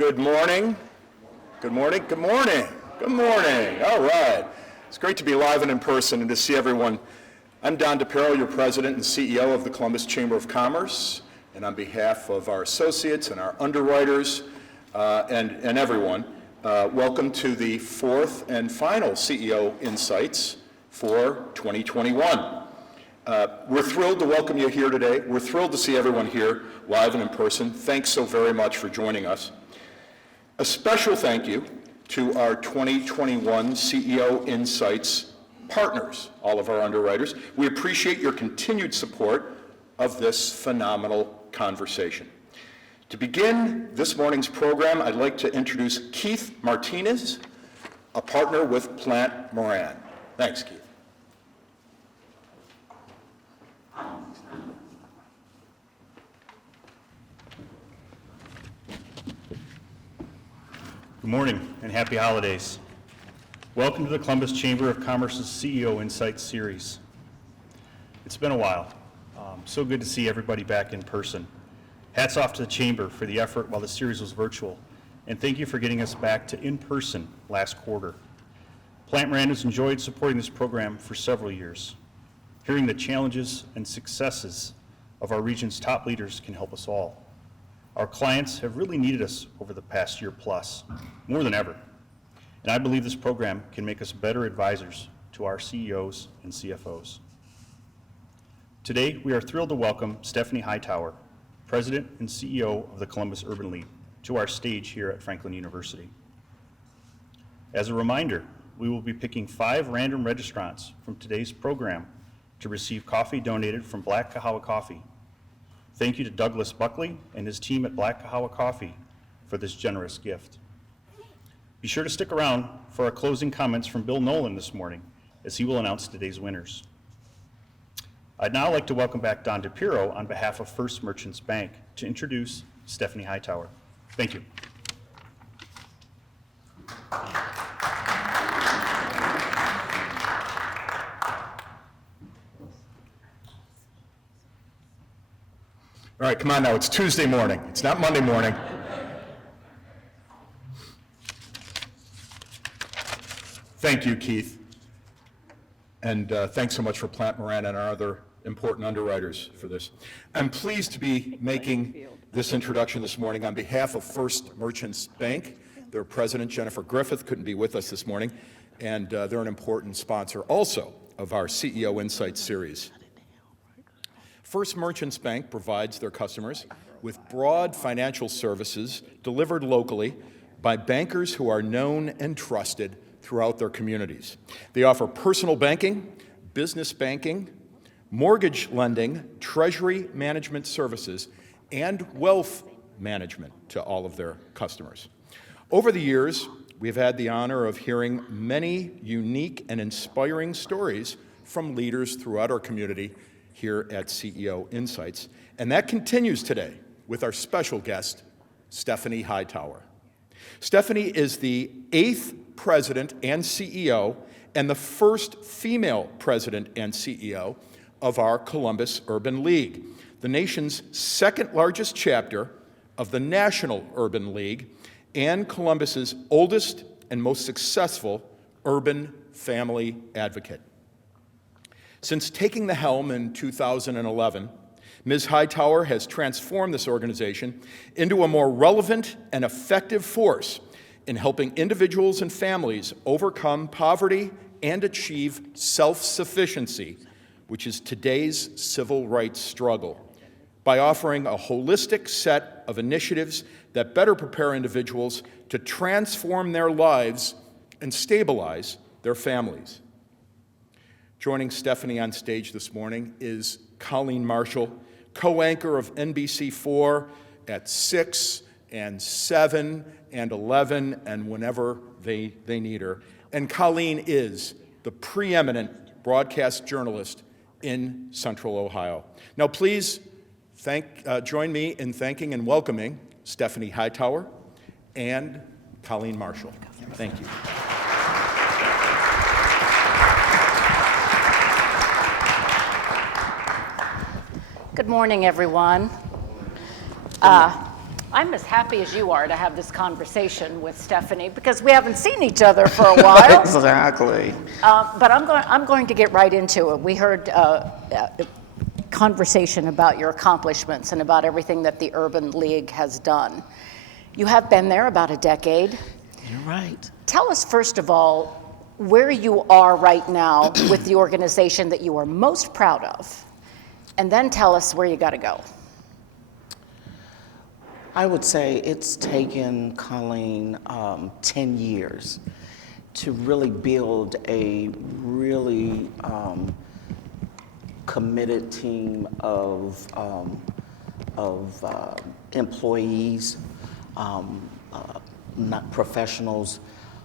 Good morning. Good morning. Good morning. Good morning. All right. It's great to be live and in person and to see everyone. I'm Don DePiro, your president and CEO of the Columbus Chamber of Commerce. And on behalf of our associates and our underwriters and everyone, welcome to the fourth and final CEO Insights for 2021. We're thrilled to welcome you here today. We're thrilled to see everyone here live and in person. Thanks so very much for joining us. A special thank you to our 2021 CEO Insights partners, all of our underwriters. We appreciate your continued support of this phenomenal conversation. To begin this morning's program, I'd like to introduce Keith Martinez, a partner with Plant Moran. Thanks, Keith. Good morning and happy holidays. Welcome to the Columbus Chamber of Commerce's CEO Insights series. It's been a while. So good to see everybody back in person. Hats off to the Chamber for the effort while the series was virtual, and thank you for getting us back to in person last quarter. Plant Moran has enjoyed supporting this program for several years. Hearing the challenges and successes of our region's top leaders can help us all. Our clients have really needed us over the past year plus, more than ever. And I believe this program can make us better advisors to our CEOs and CFOs. Today, we are thrilled to welcome Stephanie Hightower, President and CEO of the Columbus Urban League, to our stage here at Franklin University. As a reminder, we will be picking 5 random registrants from today's program to receive coffee donated from Black Kahawa Coffee. Thank you to Douglas Buckley and his team at Black Kahawa Coffee for this generous gift. Be sure to stick around for our closing comments from Bill Nolan this morning, as he will announce today's winners. I'd now like to welcome back Don DePiro on behalf of First Merchants Bank to introduce Stephanie Hightower. Thank you. All right, come on now, it's Tuesday morning. It's not Monday morning. Thank you, Keith. And thanks so much for Plant Moran and our other important underwriters for this. I'm pleased to be making this introduction this morning on behalf of First Merchants Bank. Their president, Jennifer Griffith, couldn't be with us this morning, and they're an important sponsor also of our CEO Insights series. First Merchants Bank provides their customers with broad financial services delivered locally by bankers who are known and trusted throughout their communities. They offer personal banking, business banking, mortgage lending, treasury management services, and wealth management to all of their customers. Over the years, we've had the honor of hearing many unique and inspiring stories from leaders throughout our community here at CEO Insights, and that continues today with our special guest, Stephanie Hightower. Stephanie is the 8th president and CEO and the first female president and CEO of our Columbus Urban League, the nation's second largest chapter of the National Urban League and Columbus's oldest and most successful urban family advocate. Since taking the helm in 2011, Ms. Hightower has transformed this organization into a more relevant and effective force in helping individuals and families overcome poverty and achieve self-sufficiency, which is today's civil rights struggle, by offering a holistic set of initiatives that better prepare individuals to transform their lives and stabilize their families. Joining Stephanie on stage this morning is Colleen Marshall, co-anchor of NBC4 at 6 and 7 and 11 and whenever they need her. And Colleen is the preeminent broadcast journalist in Central Ohio. Now please join me in thanking and welcoming Stephanie Hightower and Colleen Marshall. Thank you. Good morning, everyone. I'm as happy as you are to have this conversation with Stephanie because we haven't seen each other for a while. Exactly. But I'm going to get right into it. We heard conversation about your accomplishments and about everything that the Urban League has done. You have been there about a decade. You're right. Tell us, first of all, where you are right now with the organization that you are most proud of, and then tell us where you got to go. I would say it's taken Colleen 10 years to really build a really committed team of employees, not professionals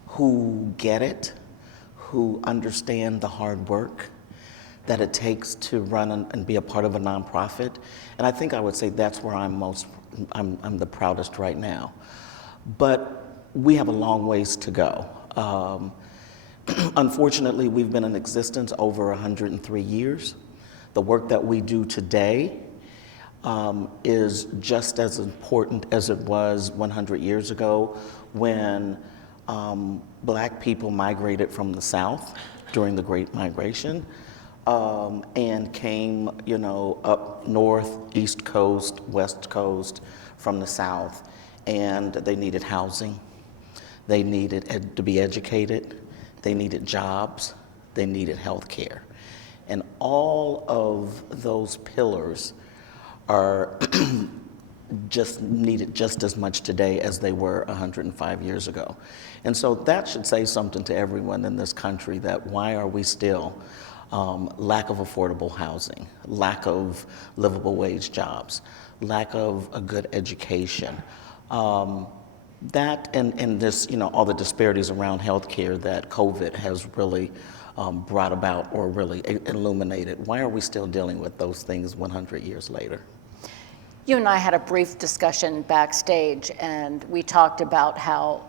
who get it, who understand the hard work that it takes to run and be a part of a nonprofit. And I think I would say that's where I'm the proudest right now. But we have a long ways to go. Unfortunately, we've been in existence over 103 years. The work that we do today is just as important as it was 100 years ago when Black people migrated from the South during the Great Migration and came, up north, East Coast, West Coast from the South, and they needed housing, they needed to be educated, they needed jobs, they needed health care. And all of those pillars are just needed just as much today as they were 105 years ago. And so that should say something to everyone in this country, that why are we still lack of affordable housing, lack of livable wage jobs, lack of a good education. That and this, all the disparities around healthcare that COVID has really brought about or really illuminated. Why are we still dealing with those things 100 years later? You and I had a brief discussion backstage, and we talked about how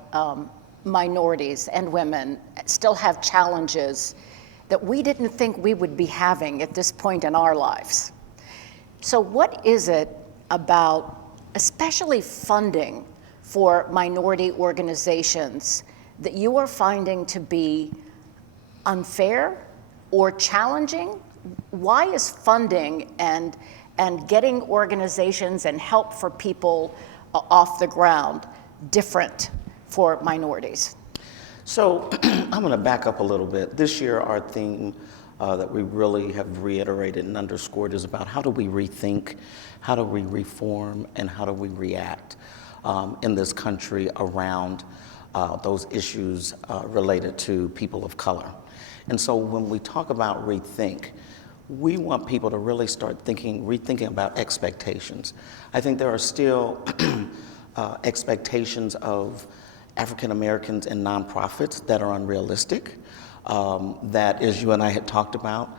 minorities and women still have challenges that we didn't think we would be having at this point in our lives. So what is it about, especially funding for minority organizations, that you are finding to be unfair or challenging? Why is funding and getting organizations and help for people off the ground different for minorities? So I'm going to back up a little bit. This year, our theme that we really have reiterated and underscored is about how do we rethink, how do we reform, and how do we react in this country around those issues related to people of color. And so when we talk about rethink, we want people to really start rethinking about expectations. I think there are still expectations of African Americans and nonprofits that are unrealistic, that, as you and I had talked about,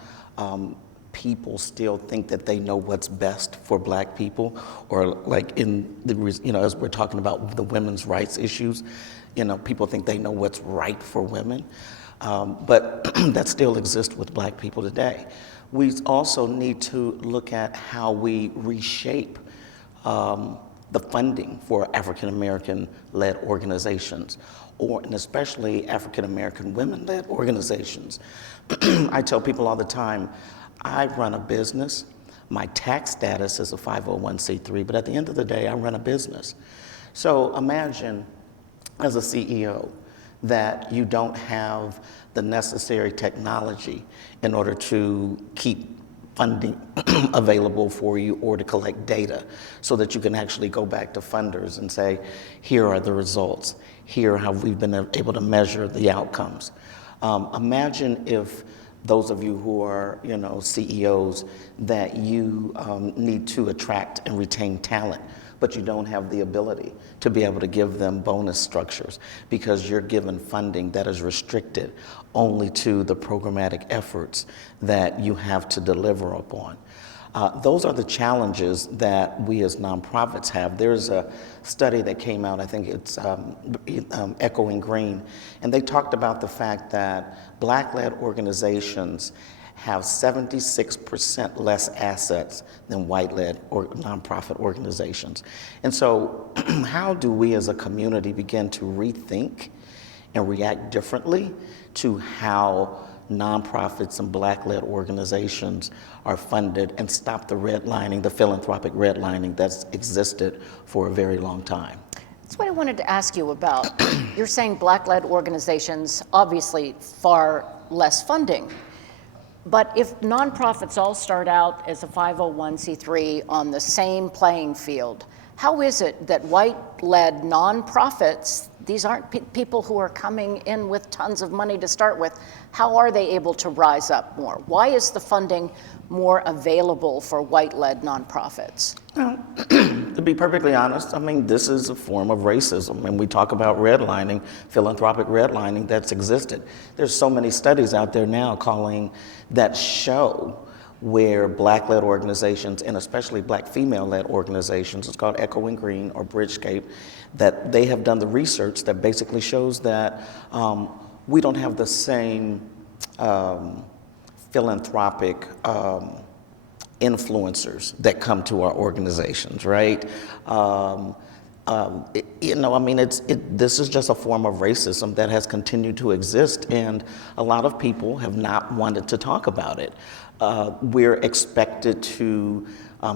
people still think that they know what's best for Black people, or like in the, as we're talking about the women's rights issues, people think they know what's right for women, but that still exists with Black people today. We also need to look at how we reshape the funding for African American-led organizations, and especially African American women-led organizations. I tell people all the time, I run a business. My tax status is a 501c3, but at the end of the day, I run a business. So imagine, as a CEO, that you don't have the necessary technology in order to keep funding available for you or to collect data so that you can actually go back to funders and say, here are the results, here how we've been able to measure the outcomes. Imagine if those of you who are CEOs, that you need to attract and retain talent, but you don't have the ability to be able to give them bonus structures because you're given funding that is restricted only to the programmatic efforts that you have to deliver upon. Those are the challenges that we as nonprofits have. There's a study that came out, I think it's Echoing Green, and they talked about the fact that Black-led organizations have 76% less assets than white-led or nonprofit organizations. And so how do we as a community begin to rethink and react differently to how nonprofits and Black-led organizations are funded and stop the redlining, the philanthropic redlining that's existed for a very long time? That's what I wanted to ask you about. You're saying Black-led organizations, obviously far less funding. But if nonprofits all start out as a 501c3 on the same playing field, how is it that white-led nonprofits, these aren't people who are coming in with tons of money to start with, how are they able to rise up more? Why is the funding more available for white-led nonprofits? To be perfectly honest, I mean, this is a form of racism, and we talk about redlining, philanthropic redlining that's existed. There's so many studies out there now calling that show where Black-led organizations, and especially Black female-led organizations, it's called Echo and Green or Bridgescape, that they have done the research that basically shows that we don't have the same philanthropic influencers that come to our organizations, right? This is just a form of racism that has continued to exist, and a lot of people have not wanted to talk about it. We're expected to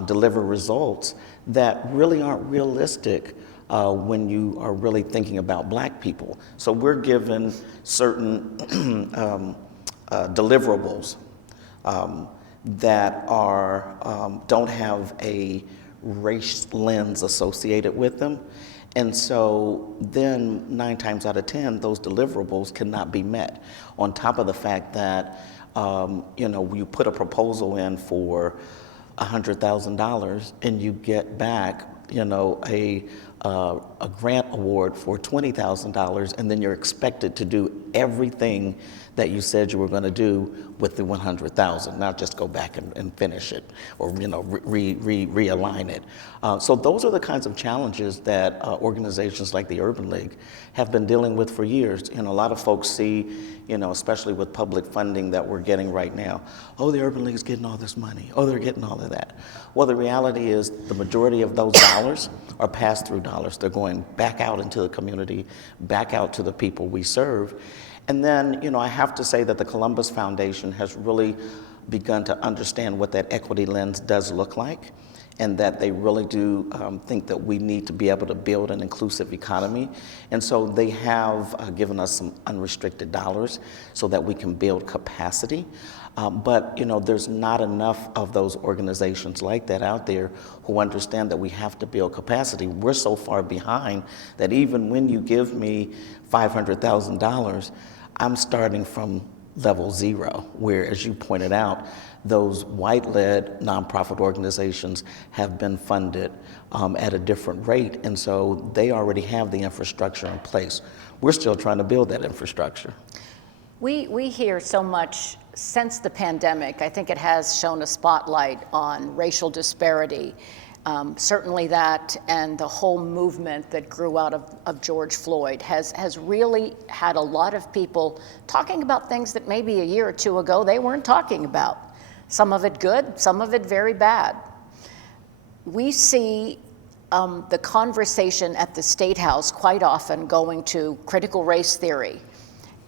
deliver results that really aren't realistic when you are really thinking about Black people. So we're given certain deliverables that don't have a race lens associated with them. And so then 9 times out of 10, those deliverables cannot be met. On top of the fact that, you put a proposal in for $100,000 and you get back, a grant award for $20,000, and then you're expected to do everything that you said you were going to do with the $100,000, not just go back and finish it or realign it. So those are the kinds of challenges that organizations like the Urban League have been dealing with for years. A lot of folks see, especially with public funding that we're getting right now, oh, the Urban League's getting all this money, oh, they're getting all of that. Well, the reality is the majority of those dollars are pass-through dollars. They're going back out into the community, back out to the people we serve. And then, I have to say that the Columbus Foundation has really begun to understand what that equity lens does look like, and that they really do think that we need to be able to build an inclusive economy. And so they have given us some unrestricted dollars so that we can build capacity. But there's not enough of those organizations like that out there who understand that we have to build capacity. We're so far behind that even when you give me $500,000, I'm starting from level 0, where, as you pointed out, those white-led nonprofit organizations have been funded at a different rate, and so they already have the infrastructure in place. We're still trying to build that infrastructure. We hear so much since the pandemic. I think it has shone a spotlight on racial disparity. Certainly that, and the whole movement that grew out of George Floyd has really had a lot of people talking about things that maybe a year or two ago they weren't talking about. Some of it good, some of it very bad. We see the conversation at the State House quite often going to critical race theory.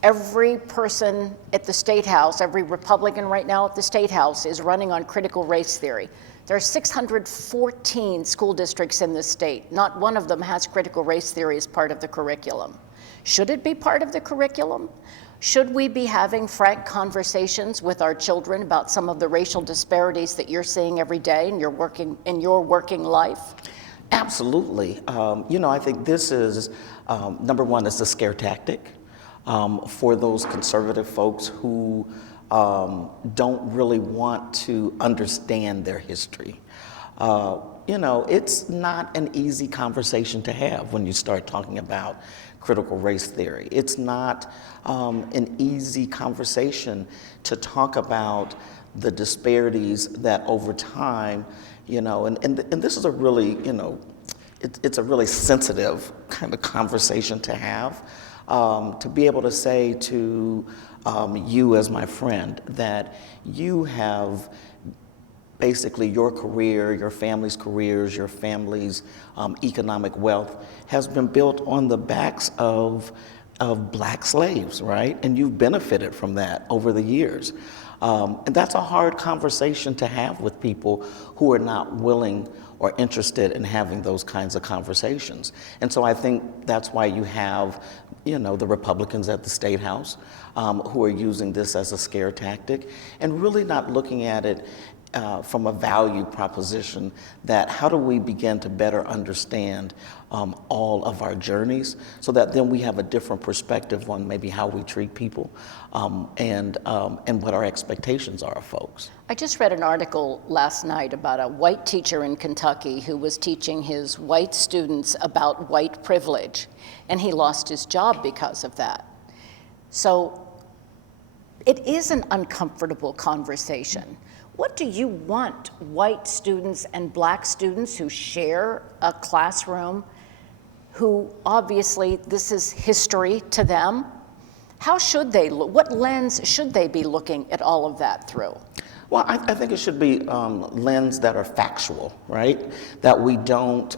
Every person at the State House, every Republican right now at the State House is running on critical race theory. There are 614 school districts in this state. Not one of them has critical race theory as part of the curriculum. Should it be part of the curriculum? Should we be having frank conversations with our children about some of the racial disparities that you're seeing every day in your working life? Absolutely. I think this is, number one, it's a scare tactic for those conservative folks who don't really want to understand their history. It's not an easy conversation to have when you start talking about critical race theory. It's not an easy conversation to talk about the disparities that over time, and this is a really, it's a really sensitive kind of conversation to have. To be able to say to you as my friend, that you have basically your career, your family's careers, your family's economic wealth has been built on the backs of black slaves, right? And you've benefited from that over the years. And that's a hard conversation to have with people who are not willing or interested in having those kinds of conversations. And so I think that's why you have, the Republicans at the State House who are using this as a scare tactic and really not looking at it from a value proposition, that how do we begin to better understand all of our journeys so that then we have a different perspective on maybe how we treat people and what our expectations are of folks. I just read an article last night about a white teacher in Kentucky who was teaching his white students about white privilege, and he lost his job because of that. So it is an uncomfortable conversation. What do you want white students and black students who share a classroom, who obviously this is history to them? How should they look? What lens should they be looking at all of that through? Well, I think it should be lens that are factual, right? That we don't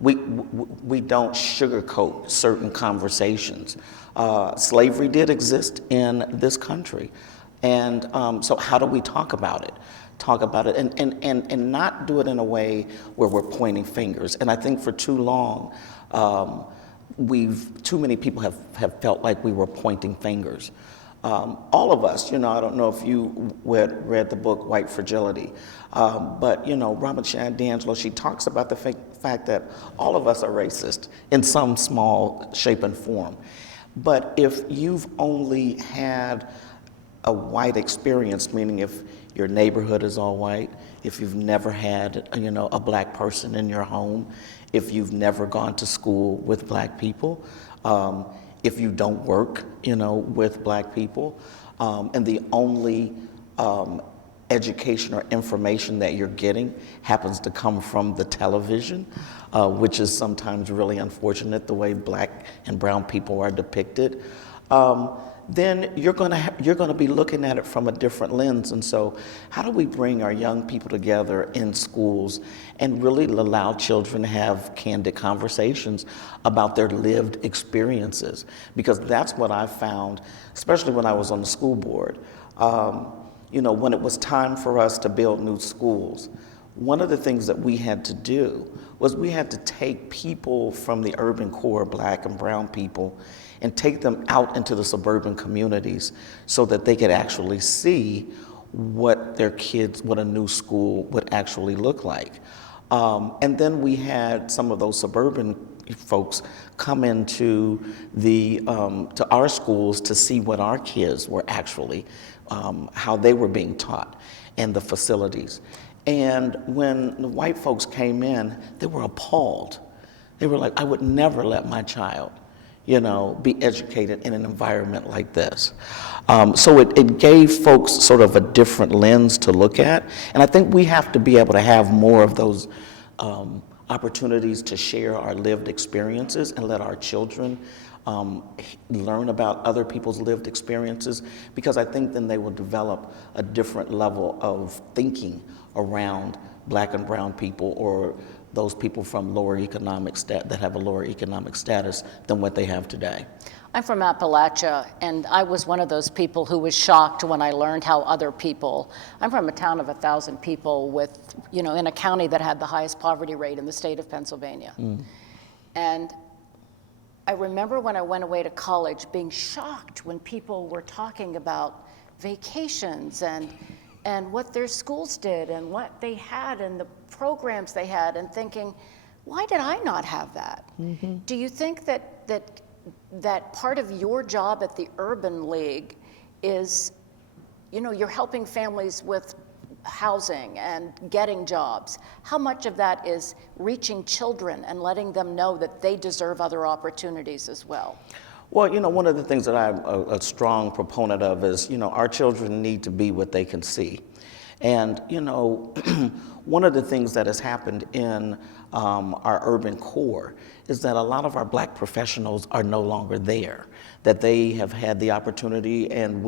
we don't sugarcoat certain conversations. Slavery did exist in this country. And so how do we talk about it? Talk about it and not do it in a way where we're pointing fingers. And I think for too long, too many people have felt like we were pointing fingers. All of us, I don't know if you read the book White Fragility, but Robert Shan D'Angelo, she talks about the fact that all of us are racist in some small shape and form. But if you've only had a white experience, meaning if your neighborhood is all white, if you've never had, a black person in your home, if you've never gone to school with black people, if you don't work, with black people, and the only education or information that you're getting happens to come from the television, which is sometimes really unfortunate the way black and brown people are depicted, then you're gonna be looking at it from a different lens. And so how do we bring our young people together in schools and really allow children to have candid conversations about their lived experiences? Because that's what I found, especially when I was on the school board. When it was time for us to build new schools, one of the things that we had to do was we had to take people from the urban core, black and brown people, and take them out into the suburban communities so that they could actually see what a new school would actually look like. And then we had some of those suburban folks come into to our schools to see what our kids were actually, how they were being taught and the facilities. And when the white folks came in, they were appalled. They were like, I would never let my child, be educated in an environment like this. So it gave folks sort of a different lens to look at. And I think we have to be able to have more of those opportunities to share our lived experiences and let our children learn about other people's lived experiences, because I think then they will develop a different level of thinking around black and brown people, or those people from that have a lower economic status than what they have today. I'm from Appalachia, and I was one of those people who was shocked when I learned how other people, I'm from a town of 1,000 people with, in a county that had the highest poverty rate in the state of Pennsylvania. And I remember when I went away to college being shocked when people were talking about vacations and what their schools did and what they had and the programs they had, and thinking, why did I not have that? Mm-hmm. Do you think that part of your job at the Urban League is, you're helping families with housing and getting jobs? How much of that is reaching children and letting them know that they deserve other opportunities as well? Well, one of the things that I'm a strong proponent of is, our children need to be what they can see. And, one of the things that has happened in our urban core is that a lot of our black professionals are no longer there, that they have had the opportunity, and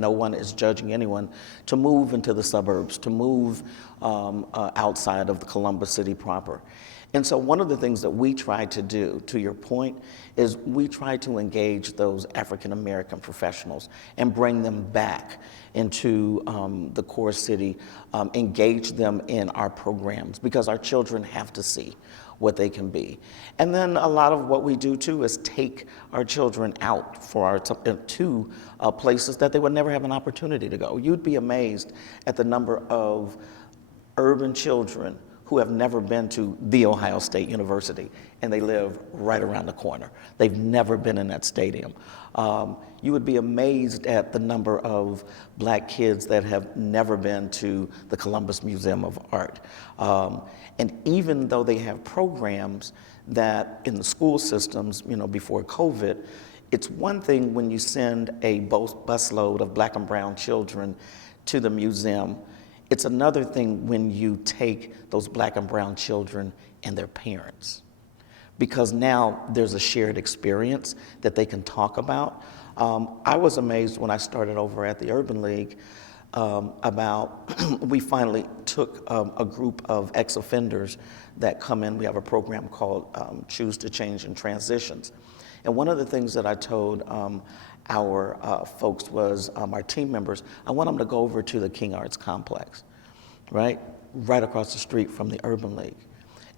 no one is judging anyone, to move into the suburbs, to move outside of the Columbus City proper. And so one of the things that we try to do, to your point, is we try to engage those African American professionals and bring them back into the core city, engage them in our programs, because our children have to see what they can be. And then a lot of what we do too is take our children out to places that they would never have an opportunity to go. You'd be amazed at the number of urban children who have never been to The Ohio State University, and they live right around the corner. They've never been in that stadium. You would be amazed at the number of black kids that have never been to the Columbus Museum of Art. And even though they have programs that in the school systems, before COVID, it's one thing when you send a busload of black and brown children to the museum. It's another thing when you take those black and brown children and their parents, because now there's a shared experience that they can talk about. I was amazed when I started over at the Urban League we finally took a group of ex-offenders that come in. We have a program called Choose to Change and Transitions. And one of the things that I told our folks was, our team members, I want them to go over to the King Arts Complex, right across the street from the Urban League.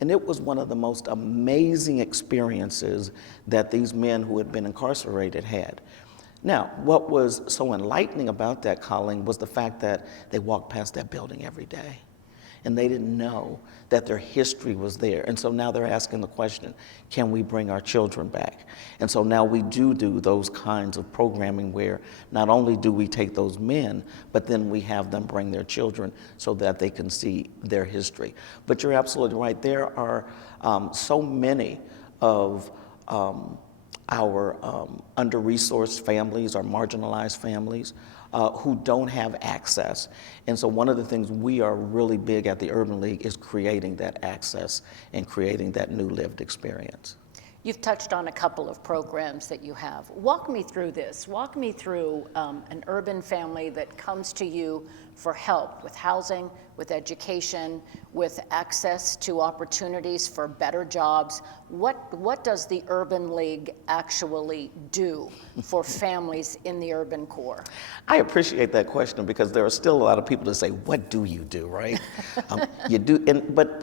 And it was one of the most amazing experiences that these men who had been incarcerated had. Now, what was so enlightening about that, Colleen, was the fact that they walked past that building every day. And they didn't know that their history was there. And so now they're asking the question, can we bring our children back? And so now we do those kinds of programming where not only do we take those men, but then we have them bring their children so that they can see their history. But you're absolutely right. There are so many of our under-resourced families, our marginalized families, who don't have access. And so one of the things we are really big at the Urban League is creating that access and creating that new lived experience. You've touched on a couple of programs that you have. Walk me through this. Walk me through an urban family that comes to you for help with housing, with education, with access to opportunities for better jobs. What does the Urban League actually do for families in the urban core? I appreciate that question, because there are still a lot of people that say, "What do you do?" Right? You do, but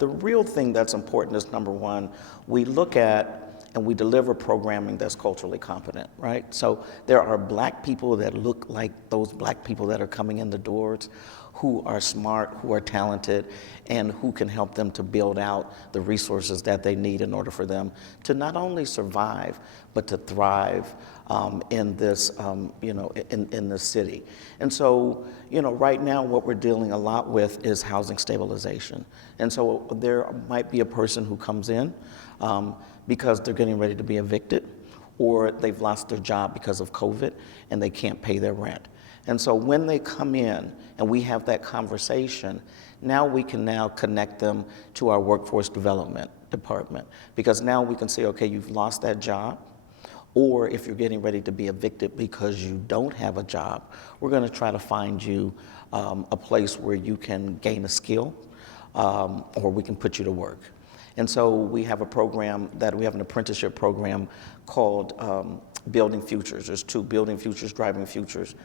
the real thing that's important is, number one, we look at and we deliver programming that's culturally competent, right? So there are black people that look like those black people that are coming in the doors, who are smart, who are talented, and who can help them to build out the resources that they need in order for them to not only survive, but to thrive in this, in this city. And so, right now what we're dealing a lot with is housing stabilization. And so there might be a person who comes in because they're getting ready to be evicted, or they've lost their job because of COVID and they can't pay their rent. And so when they come in and we have that conversation, now we can connect them to our workforce development department, because now we can say, okay, you've lost that job, or if you're getting ready to be evicted because you don't have a job, we're going to try to find you a place where you can gain a skill, or we can put you to work. And so we have an apprenticeship program called Building Futures. There's two: Building Futures, Driving Futures.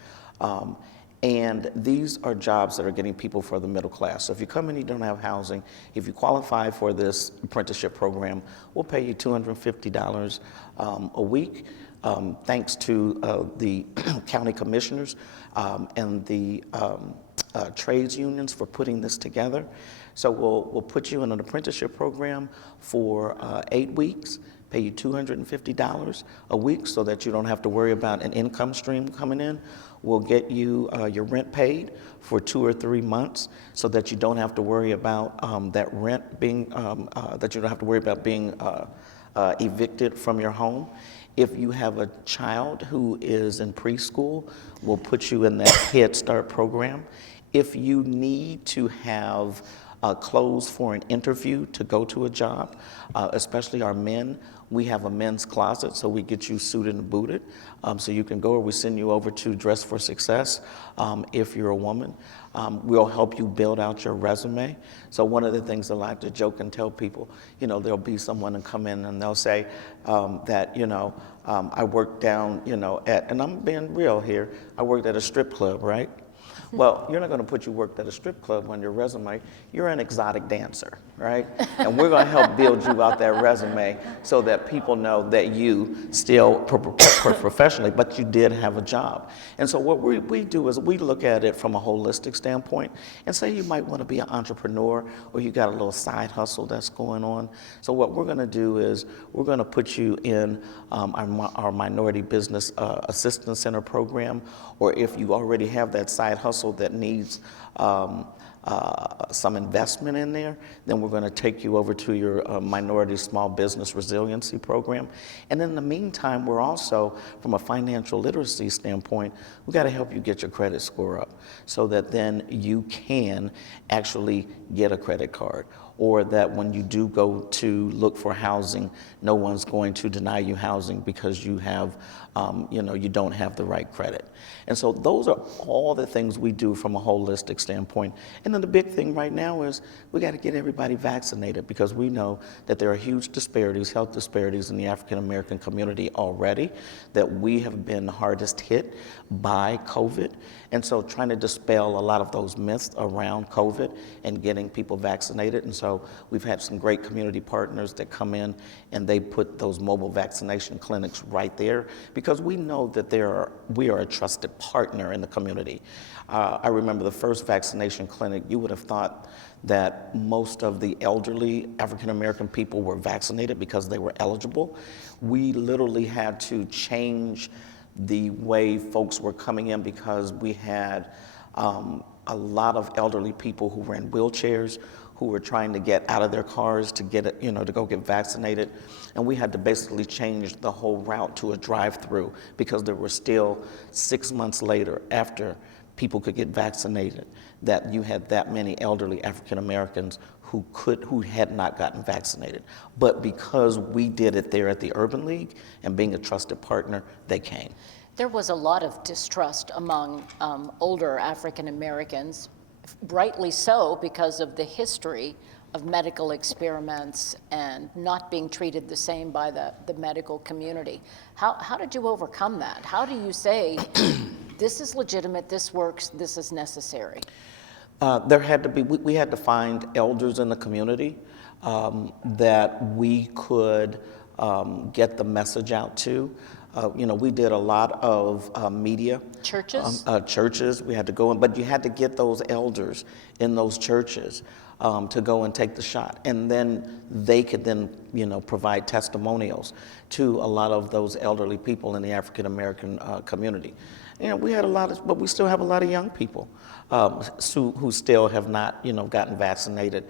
And these are jobs that are getting people for the middle class. So if you come in and you don't have housing, if you qualify for this apprenticeship program, we'll pay you $250 a week, thanks to the county commissioners and the trades unions for putting this together. So we'll put you in an apprenticeship program for 8 weeks, pay you $250 a week so that you don't have to worry about an income stream coming in. We'll get you your rent paid for 2 or 3 months so that you don't have to worry about that rent being, evicted from your home. If you have a child who is in preschool, we'll put you in that Head Start program. If you need to have clothes for an interview to go to a job, especially our men. We have a men's closet, so we get you suited and booted, so you can go, or we send you over to Dress for Success if you're a woman. We'll help you build out your resume. So one of the things I like to joke and tell people, there'll be someone to come in and they'll say that, I worked down, and I'm being real here, I worked at a strip club, right? Well, you're not going to put you worked at a strip club on your resume. You're an exotic dancer, right? And we're going to help build you out that resume so that people know that you still professionally, but you did have a job. And so what we do is we look at it from a holistic standpoint and say you might want to be an entrepreneur or you got a little side hustle that's going on. So what we're going to do is we're going to put you in our Minority Business Assistance Center program, or if you already have that side hustle that needs some investment in there, then we're going to take you over to your Minority Small Business Resiliency Program. And in the meantime, we're also, from a financial literacy standpoint, we got to help you get your credit score up so that then you can actually get a credit card, or that when you do go to look for housing, no one's going to deny you housing because you have, you don't have the right credit. And so those are all the things we do from a holistic standpoint. And then the big thing right now is we got to get everybody vaccinated, because we know that there are huge disparities, health disparities in the African American community already, that we have been hardest hit by COVID. And so trying to dispel a lot of those myths around COVID and getting people vaccinated. And so we've had some great community partners that come in and they put those mobile vaccination clinics right there, because we know that we are a trusted partner in the community. I remember the first vaccination clinic, you would have thought that most of the elderly African American people were vaccinated because they were eligible. We literally had to change the way folks were coming in, because we had a lot of elderly people who were in wheelchairs, who were trying to get out of their cars to get it, to go get vaccinated. And we had to basically change the whole route to a drive-through, because there were still 6 months later, after people could get vaccinated, that you had that many elderly African Americans who had not gotten vaccinated. But because we did it there at the Urban League and being a trusted partner, they came. There was a lot of distrust among older African Americans, rightly so, because of the history of medical experiments and not being treated the same by the medical community. How did you overcome that? How do you say, this is legitimate, this works, this is necessary? There had to be, we had to find elders in the community that we could get the message out to. We did a lot of media. Churches? Churches, we had to go in, but you had to get those elders in those churches to go and take the shot. And then they could then, provide testimonials to a lot of those elderly people in the African American community. We had a lot of, but we still have a lot of young people who still have not, gotten vaccinated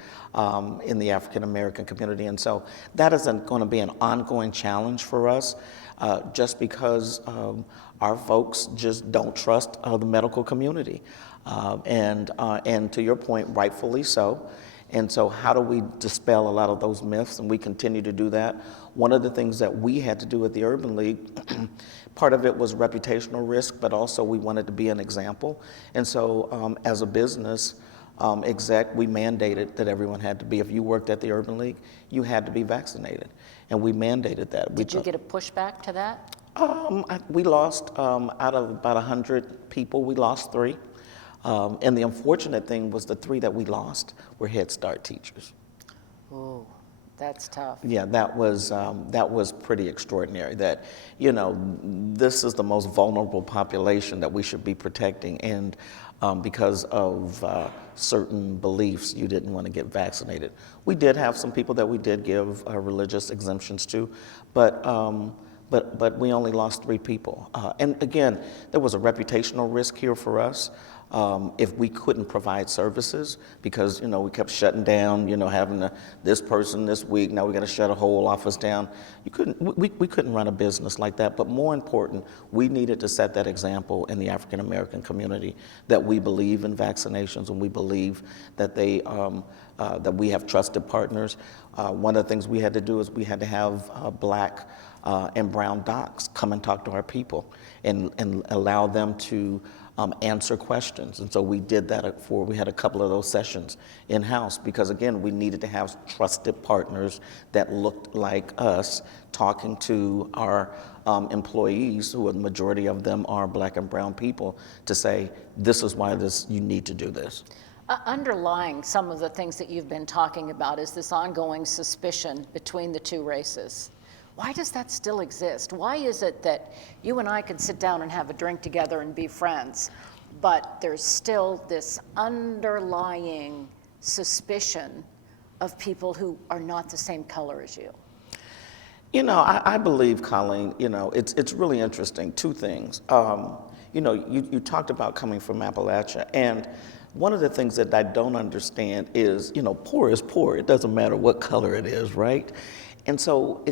in the African American community. And so that is going to be an ongoing challenge for us, just because our folks just don't trust the medical community. And to your point, rightfully so. And so how do we dispel a lot of those myths? And we continue to do that. One of the things that we had to do at the Urban League, part of it was reputational risk, but also we wanted to be an example. And so as a business exec, we mandated that everyone had to be, if you worked at the Urban League, you had to be vaccinated. And we mandated that. Did you get a pushback to that? We lost, out of about 100 people, we lost 3. And the unfortunate thing was the 3 that we lost were Head Start teachers. Oh, that's tough. Yeah, that was pretty extraordinary. That, this is the most vulnerable population that we should be protecting, and because of certain beliefs, you didn't want to get vaccinated. We did have some people that we did give religious exemptions to, but we only lost 3 people. And again, there was a reputational risk here for us. if we couldn't provide services because, we kept shutting down, having this person this week, now we got to shut a whole office down. We couldn't run a business like that. But more important, we needed to set that example in the African American community that we believe in vaccinations and we believe that that we have trusted partners. One of the things we had to do is we had to have black and brown docs come and talk to our people and allow them to answer questions. And so we did that we had a couple of those sessions in-house because, again, we needed to have trusted partners that looked like us talking to our employees, who the majority of them are black and brown people, to say, this is why you need to do this. Underlying some of the things that you've been talking about is this ongoing suspicion between the two races. Why does that still exist? Why is it that you and I could sit down and have a drink together and be friends, but there's still this underlying suspicion of people who are not the same color as you? I believe, Colleen, it's really interesting. Two things. You talked about coming from Appalachia, and one of the things that I don't understand is, poor is poor. It doesn't matter what color it is, right? And so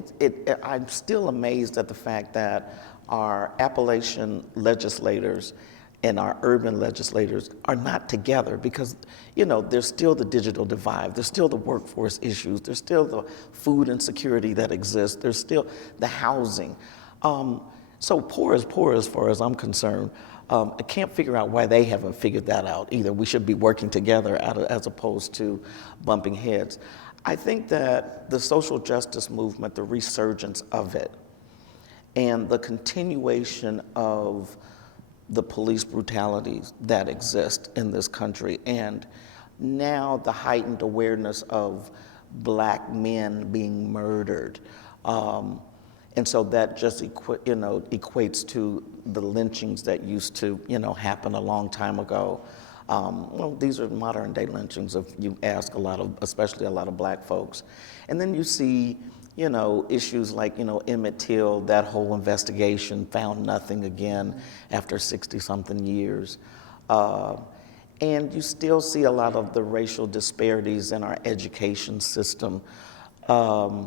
I'm still amazed at the fact that our Appalachian legislators and our urban legislators are not together because, there's still the digital divide, there's still the workforce issues, there's still the food insecurity that exists, there's still the housing. So poor is poor as far as I'm concerned. I can't figure out why they haven't figured that out either. We should be working together as opposed to bumping heads. I think that the social justice movement, the resurgence of it, and the continuation of the police brutalities that exist in this country, and now the heightened awareness of black men being murdered, and so that just equates to the lynchings that used to happen a long time ago. These are modern day lynchings if you ask especially a lot of black folks. And then you see, issues like, Emmett Till, that whole investigation found nothing again after 60-something years. And you still see a lot of the racial disparities in our education system. I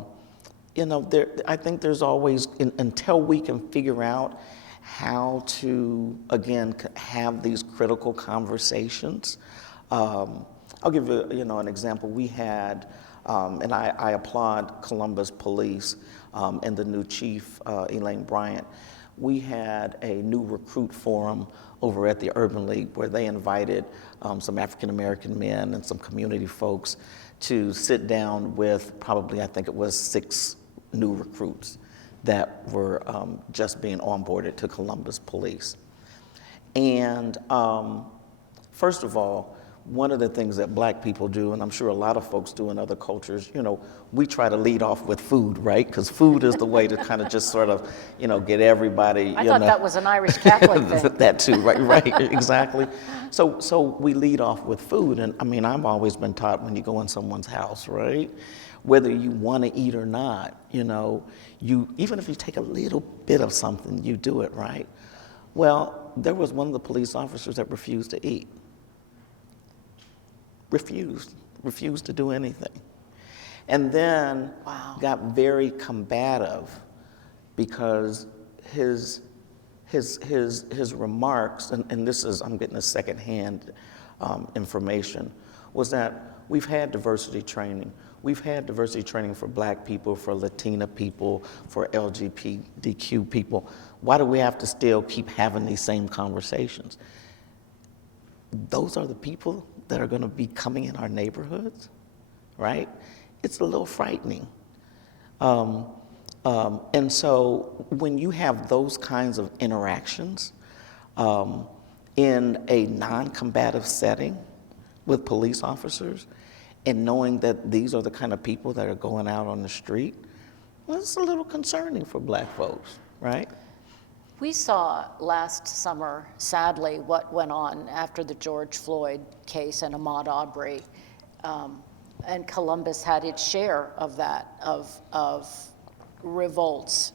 think there's always, until we can figure out how to, again, have these critical conversations. I'll give you, an example. We had, and I applaud Columbus Police and the new chief, Elaine Bryant. We had a new recruit forum over at the Urban League where they invited some African-American men and some community folks to sit down with probably, I think it was 6 new recruits that were just being onboarded to Columbus Police. And first of all, one of the things that black people do, and I'm sure a lot of folks do in other cultures, we try to lead off with food, right? Because food is the way to kind of just sort of, get everybody, I thought that was an Irish Catholic thing. That too, right, exactly. So we lead off with food, and I've always been taught when you go in someone's house, right? Whether you want to eat or not, even if you take a little bit of something, you do it, right? Well, there was one of the police officers that refused to eat. Refused to do anything. And then got very combative because his remarks, and this is, I'm getting a secondhand information, was that we've had diversity training. We've had diversity training for black people, for Latina people, for LGBTQ people. Why do we have to still keep having these same conversations? Those are the people that are going to be coming in our neighborhoods, right? It's a little frightening. And so when you have those kinds of interactions in a non-combative setting with police officers, and knowing that these are the kind of people that are going out on the street, well, it's a little concerning for black folks, right? We saw last summer, sadly, what went on after the George Floyd case and Ahmaud Arbery, and Columbus had its share of that, of revolts.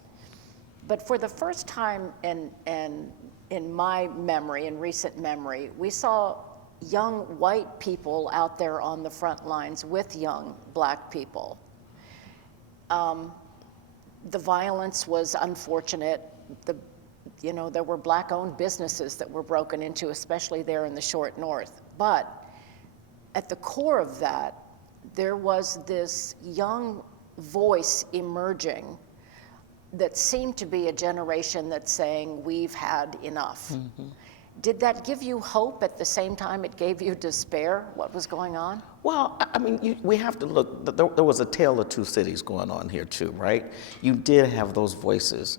But for the first time in in my memory, in recent memory, we saw young white people out there on the front lines with young black people. The violence was unfortunate. There were black-owned businesses that were broken into, especially there in the short north. But at the core of that, there was this young voice emerging that seemed to be a generation that's saying, we've had enough. Mm-hmm. Did that give you hope at the same time it gave you despair, what was going on? Well, I mean, we have to look, there was a tale of two cities going on here too, right? You did have those voices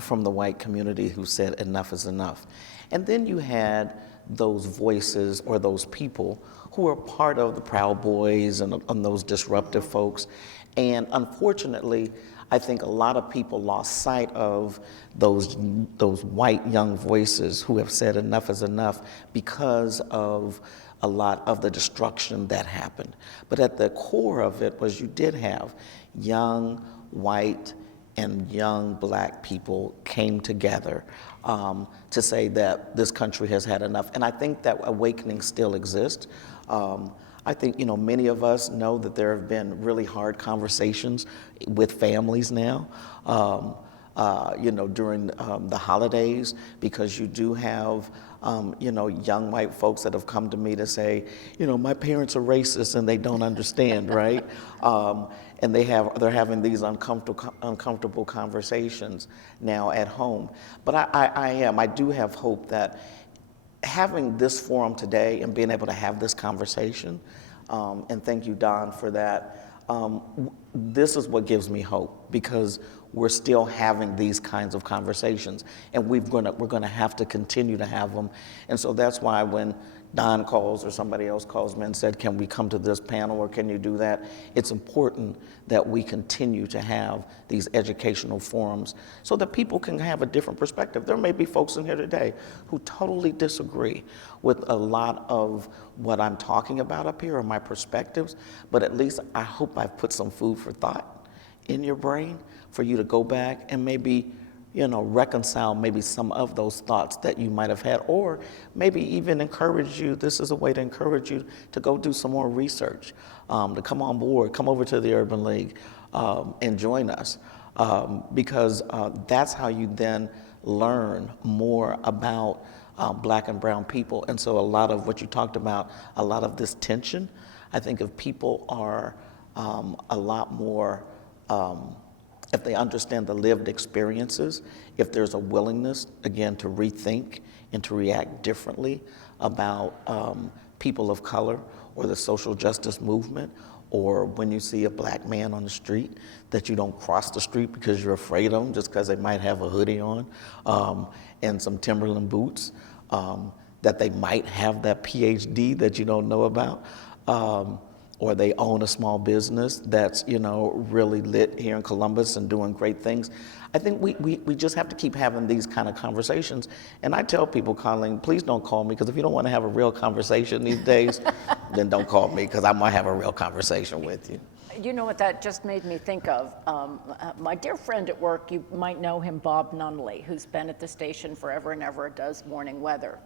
from the white community who said enough is enough. And then you had those voices or those people who were part of the Proud Boys and those disruptive folks. And unfortunately, I think a lot of people lost sight of those white young voices who have said enough is enough because of a lot of the destruction that happened. But at the core of it was you did have young white and young black people came together to say that this country has had enough. And I think that awakening still exists. I think, many of us know that there have been really hard conversations with families now, during the holidays, because you do have, young white folks that have come to me to say, my parents are racist and they don't understand, right? And they're having these uncomfortable conversations now at home. But I do have hope that having this forum today and being able to have this conversation, and thank you, Don, for that, this is what gives me hope, because we're still having these kinds of conversations, and we're gonna have to continue to have them. And so that's why when Don calls or somebody else calls me and said, can we come to this panel or can you do that? It's important that we continue to have these educational forums so that people can have a different perspective. There may be folks in here today who totally disagree with a lot of what I'm talking about up here or my perspectives, but at least I hope I've put some food for thought in your brain for you to go back and maybe reconcile maybe some of those thoughts that you might have had, or maybe even encourage you. This is a way to encourage you to go do some more research, to come on board, come over to the Urban League and join us, because that's how you then learn more about black and brown people. And so a lot of what you talked about, a lot of this tension, I think if people are a lot more, if they understand the lived experiences, if there's a willingness, again, to rethink and to react differently about people of color or the social justice movement, or when you see a black man on the street, that you don't cross the street because you're afraid of them just because they might have a hoodie on and some Timberland boots, that they might have that PhD that you don't know about. Or they own a small business that's, really lit here in Columbus and doing great things. I think we just have to keep having these kind of conversations. And I tell people, Colleen, please don't call me, because if you don't want to have a real conversation these days, then don't call me, because I might have a real conversation with you. You know what that just made me think of? My dear friend at work, you might know him, Bob Nunley, who's been at the station forever and ever, does morning weather.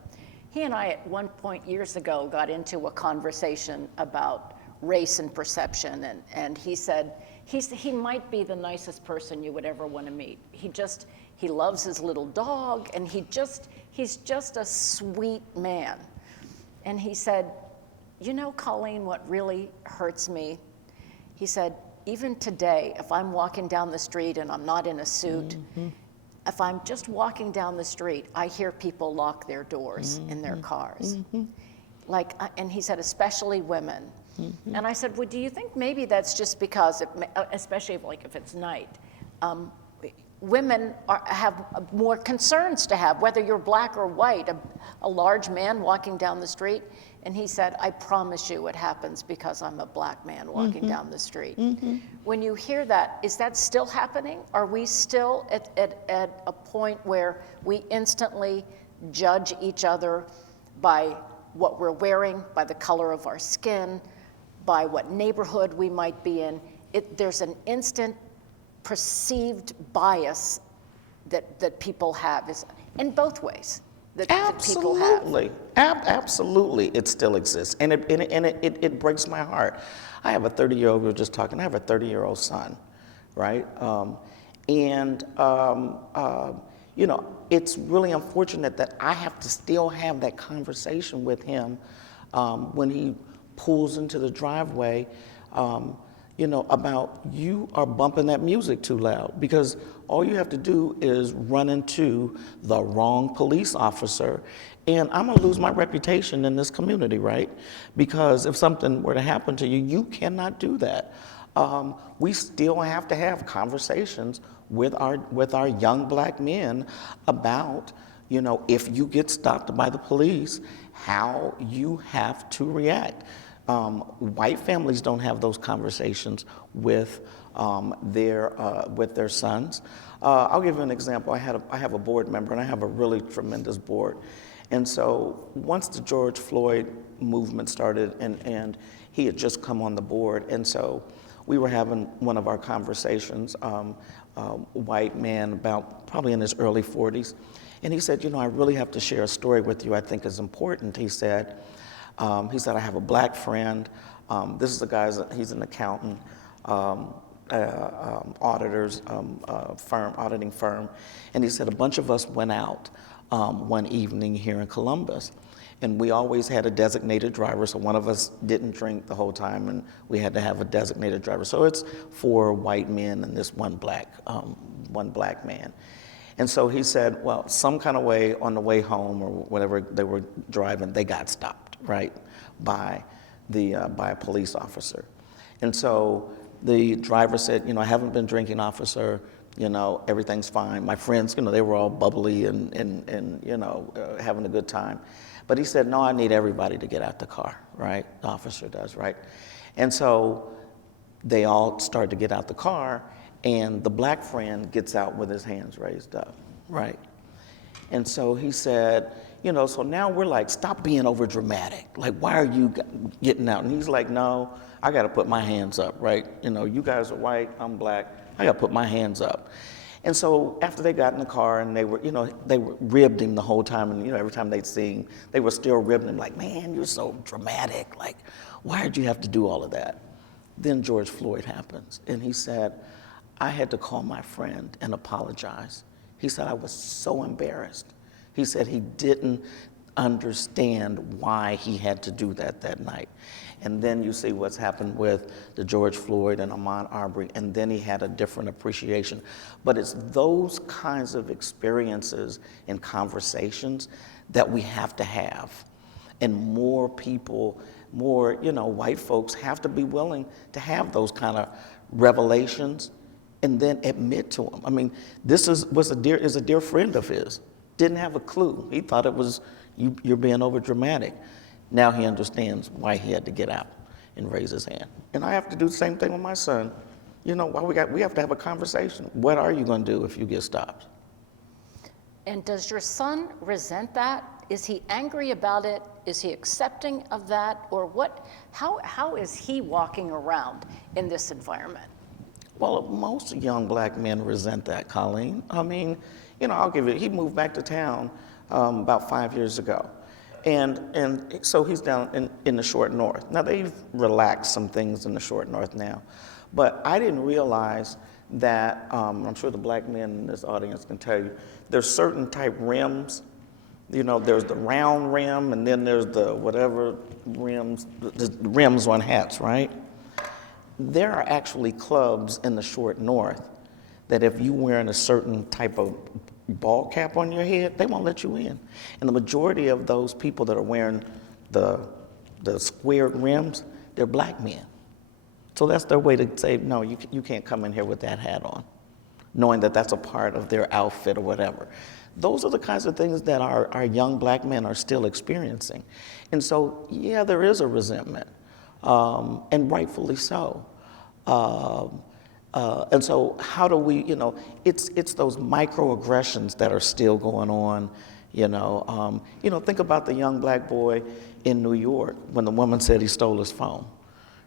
He and I, at one point years ago, got into a conversation about race and perception, and he said he might be the nicest person you would ever want to meet. He loves his little dog, and he's just a sweet man. And he said, Colleen, what really hurts me? He said, even today, if I'm walking down the street and I'm not in a suit, if I'm just walking down the street, I hear people lock their doors in their cars. And he said, especially women. And I said, well, do you think maybe that's just because, especially if it's night, women have more concerns to have, whether you're black or white, a large man walking down the street? And he said, I promise you it happens because I'm a black man walking down the street. When you hear that, is that still happening? Are we still at a point where we instantly judge each other by what we're wearing, by the color of our skin, by what neighborhood we might be in? There's an instant perceived bias that people have. in both ways that people have. Absolutely. Absolutely, it still exists. And it breaks my heart. I have a 30-year-old, we were just talking, I have a 30-year-old son, right? You know, it's really unfortunate that I have to still have that conversation with him when he pulls into the driveway, you know, about you are bumping that music too loud, because all you have to do is run into the wrong police officer and I'm gonna lose my reputation in this community, right? Because if something were to happen to you, you cannot do that. We still have to have conversations with our young black men about, you know, if you get stopped by the police, how you have to react. White families don't have those conversations with their sons. I'll give you an example. I have a board member, and I have a really tremendous board. And so once the George Floyd movement started, and he had just come on the board, and so we were having one of our conversations, white man, about probably in his early 40s, and he said, you know, I really have to share a story with you I think is important. He said, I have a black friend. This is a guy, he's an accountant, auditing firm. And he said a bunch of us went out one evening here in Columbus. And we always had a designated driver, so one of us didn't drink the whole time, and we had to have a designated driver. So it's 4 white men and this one black man. And so he said, well, some kind of way on the way home or whatever they were driving, they got stopped, right, by a police officer. And so the driver said, you know, I haven't been drinking, officer, you know, everything's fine. My friends, you know, they were all bubbly and you know, having a good time. But he said, no, I need everybody to get out the car, right? The officer does, right? And so they all start to get out the car, and the black friend gets out with his hands raised up, right? And so he said, you know, so now we're like, stop being over dramatic. Like, why are you getting out? And he's like, no, I got to put my hands up, right? You know, you guys are white, I'm black, I got to put my hands up. And so after they got in the car and they were ribbed him the whole time, and, you know, every time they'd see him, they were still ribbing him like, man, you're so dramatic. Like, why did you have to do all of that? Then George Floyd happens, and he said, I had to call my friend and apologize. He said, I was so embarrassed. He said he didn't understand why he had to do that night. And then you see what's happened with the George Floyd and Ahmaud Arbery, and then he had a different appreciation. But it's those kinds of experiences and conversations that we have to have. And more people, you know, white folks have to be willing to have those kind of revelations and then admit to them. I mean, this is a dear friend of his. Didn't have a clue. He thought it was, you're being over dramatic. Now he understands why he had to get out and raise his hand. And I have to do the same thing with my son. You know, we have to have a conversation. What are you going to do if you get stopped? And does your son resent that? Is he angry about it? Is he accepting of that? Or what? How is he walking around in this environment? Well, most young black men resent that, Colleen. I mean, you know, he moved back to town about 5 years ago. And so he's down in the short north. Now, they've relaxed some things in the short north now. But I didn't realize that, I'm sure the black men in this audience can tell you, there's certain type rims. You know, there's the round rim, and then there's the whatever rims, the rims on hats, right? There are actually clubs in the short north that if you're wearing a certain type of ball cap on your head, they won't let you in. And the majority of those people that are wearing the squared rims, they're black men. So that's their way to say, no, you can't come in here with that hat on, knowing that that's a part of their outfit or whatever. Those are the kinds of things that our young black men are still experiencing. And so, yeah, there is a resentment, and rightfully so. And so how do we, you know, it's those microaggressions that are still going on, you know. Think about the young black boy in New York when the woman said he stole his phone,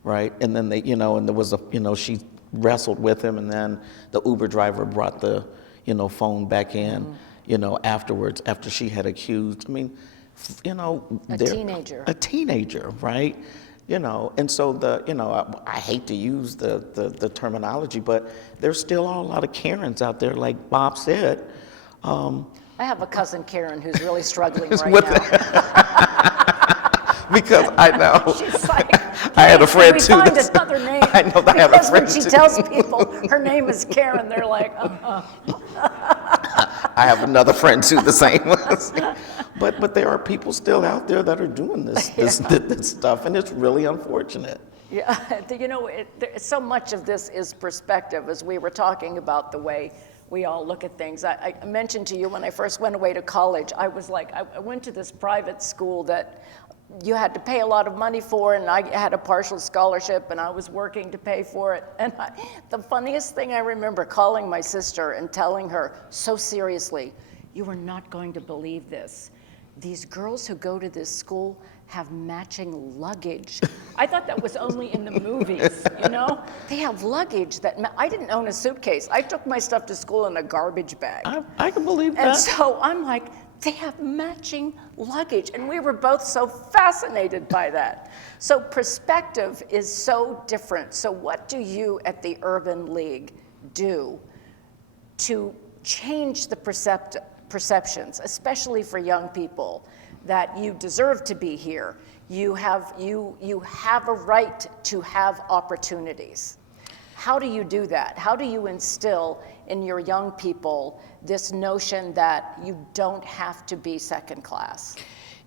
right? And then and there was she wrestled with him, and then the Uber driver brought the, phone back in. afterwards, after she had accused, A teenager. A teenager, right? And so I hate to use the terminology, but there still are a lot of Karens out there, like Bob said. I have a cousin Karen who's really struggling right with now. Because I know. She's like, I had a friend too. Can we find another name? I know I have a Because friend when she too. tells people her name is Karen, they're like, I have another friend too, the same. But there are people still out there that are doing this stuff, and it's really unfortunate. Yeah, so much of this is perspective, as we were talking about the way we all look at things. I mentioned to you when I first went away to college, I was like, I went to this private school that you had to pay a lot of money for, and I had a partial scholarship, and I was working to pay for it. And the funniest thing I remember calling my sister and telling her so seriously, "You are not going to believe this. These girls who go to this school have matching luggage." I thought that was only in the movies, They have luggage I didn't own a suitcase. I took my stuff to school in a garbage bag. I can believe that. And so I'm like, they have matching luggage. And we were both so fascinated by that. So perspective is so different. So what do you at the Urban League do to change the perceptions, especially for young people, that you deserve to be here? You have a right to have opportunities. How do you do that? How do you instill in your young people this notion that you don't have to be second class?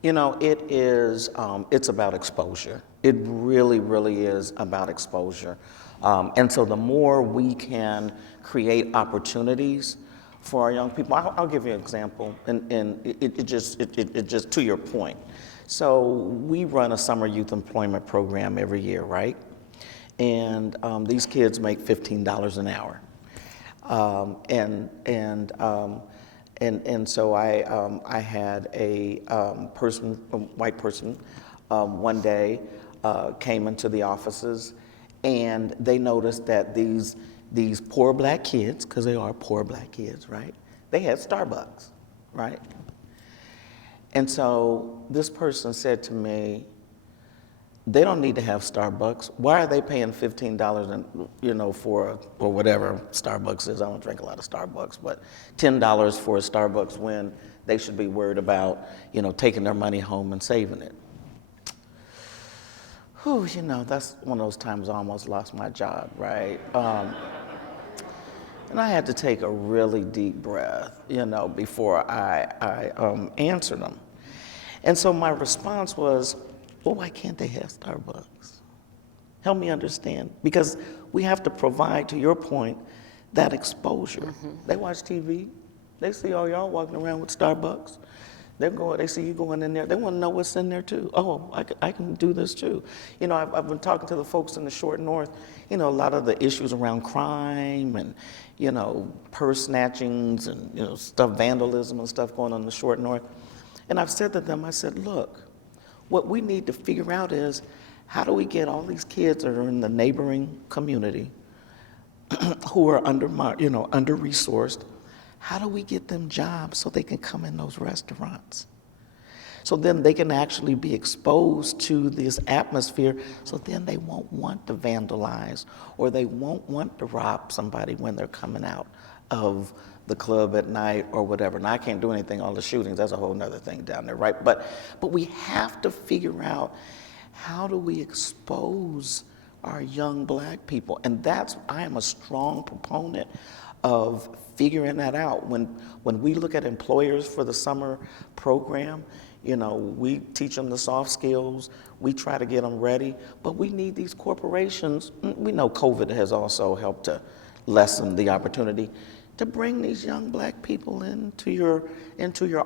It's about exposure. It really, really is about exposure. And so the more we can create opportunities for our young people, I'll give you an example, and it just to your point. So we run a summer youth employment program every year, right? And these kids make $15 an hour. And so I had a white person, one day came into the offices, and they noticed that these poor black kids, because they are poor black kids, right? They had Starbucks, right? And so this person said to me, they don't need to have Starbucks. Why are they paying $15 for or whatever Starbucks is? I don't drink a lot of Starbucks, but $10 for a Starbucks when they should be worried about, taking their money home and saving it. Whew, that's one of those times I almost lost my job, right? And I had to take a really deep breath, before I answered them. And so my response was, well, why can't they have Starbucks? Help me understand. Because we have to provide, to your point, that exposure. Mm-hmm. They watch TV. They see all y'all walking around with Starbucks. They see you going in there. They want to know what's in there too. Oh, I can do this too. I've been talking to the folks in the Short North. A lot of the issues around crime and, purse snatchings and, stuff, vandalism and stuff going on in the Short North. And I've said to them, I said, look, what we need to figure out is how do we get all these kids that are in the neighboring community who are under-resourced, how do we get them jobs so they can come in those restaurants? So then they can actually be exposed to this atmosphere, so then they won't want to vandalize or they won't want to rob somebody when they're coming out of the club at night or whatever. Now, I can't do anything on the shootings. That's a whole other thing down there, right? But we have to figure out, how do we expose our young black people? And I am a strong proponent of figuring that out. When we look at employers for the summer program, we teach them the soft skills, we try to get them ready, but we need these corporations. We know COVID has also helped to lessen the opportunity to bring these young black people into your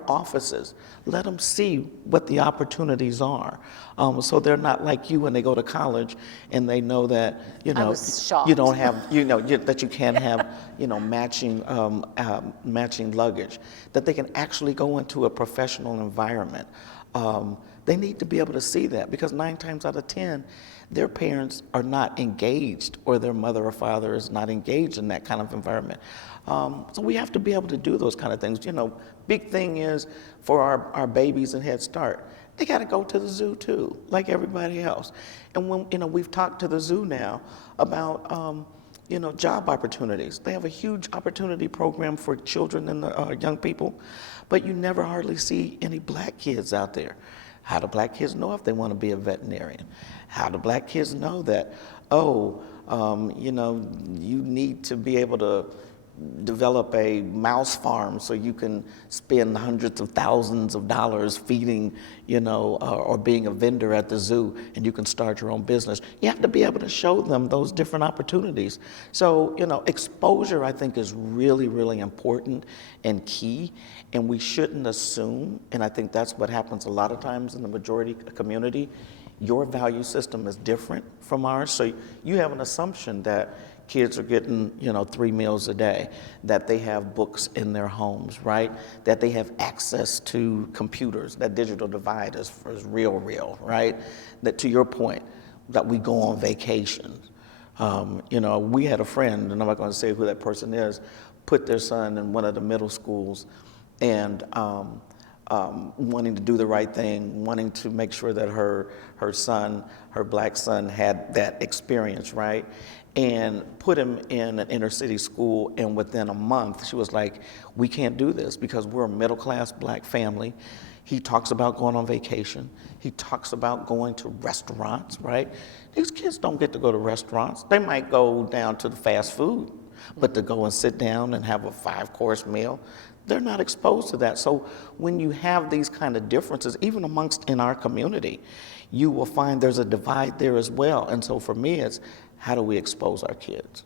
offices. Let them see what the opportunities are. So they're not like you when they go to college and they know that, I was shocked. you don't have, that you can't have, matching luggage, that they can actually go into a professional environment, that They need to be able to see that, because 9 times out of 10, their parents are not engaged, or their mother or father is not engaged in that kind of environment. So we have to be able to do those kind of things. Big thing is for our babies in Head Start, they got to go to the zoo too, like everybody else. And when we've talked to the zoo now about job opportunities. They have a huge opportunity program for children and young people, but you never hardly see any black kids out there. How do black kids know if they want to be a veterinarian? How do black kids know that, you need to be able to develop a mouse farm so you can spend hundreds of thousands of dollars feeding, or being a vendor at the zoo, and you can start your own business. You have to be able to show them those different opportunities. So, exposure, I think, is really, really important and key, and we shouldn't assume, and I think that's what happens a lot of times in the majority community, your value system is different from ours. So you have an assumption that kids are getting, 3 meals a day, that they have books in their homes, right? That they have access to computers. That digital divide is real, right? That, to your point, that we go on vacation. We had a friend, and I'm not going to say who that person is, put their son in one of the middle schools, and wanting to do the right thing, wanting to make sure that her black son had that experience, right? And put him in an inner city school, and within a month, she was like, we can't do this because we're a middle-class black family. He talks about going on vacation. He talks about going to restaurants, right? These kids don't get to go to restaurants. They might go down to the fast food, but to go and sit down and have a 5-course meal, they're not exposed to that. So when you have these kind of differences, even in our community, you will find there's a divide there as well. And so for me, it's how do we expose our kids?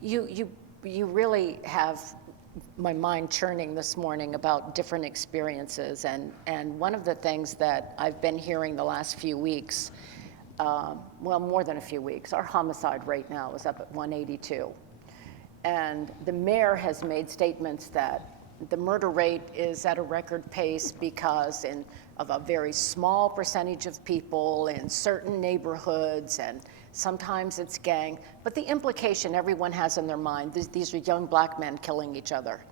You really have my mind churning this morning about different experiences, and one of the things that I've been hearing the last few weeks, more than a few weeks, our homicide rate now is up at 182. And the mayor has made statements that the murder rate is at a record pace because of a very small percentage of people in certain neighborhoods, and sometimes it's gang. But the implication everyone has in their mind, these are young black men killing each other,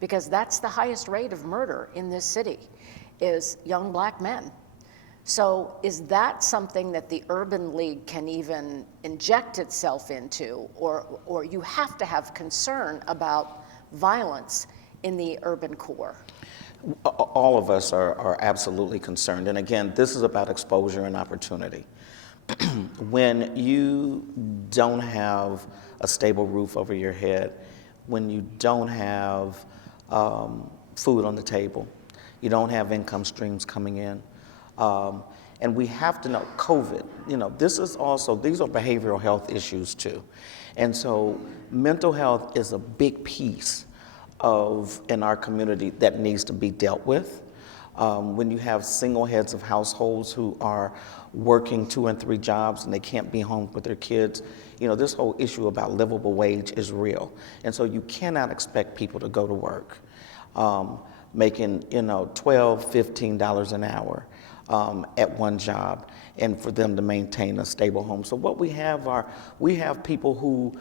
because that's the highest rate of murder in this city, is young black men. So is that something that the Urban League can even inject itself into, or you have to have concern about violence in the urban core? All of us are absolutely concerned. And again, this is about exposure and opportunity. When you don't have a stable roof over your head, when you don't have food on the table, you don't have income streams coming in, and we have to know COVID, these are behavioral health issues too. And so mental health is a big piece in our community that needs to be dealt with. When you have single heads of households who are working 2 and 3 jobs and they can't be home with their kids, this whole issue about livable wage is real. And so you cannot expect people to go to work making, $12, $15 an hour at one job, and for them to maintain a stable home. So what we have people who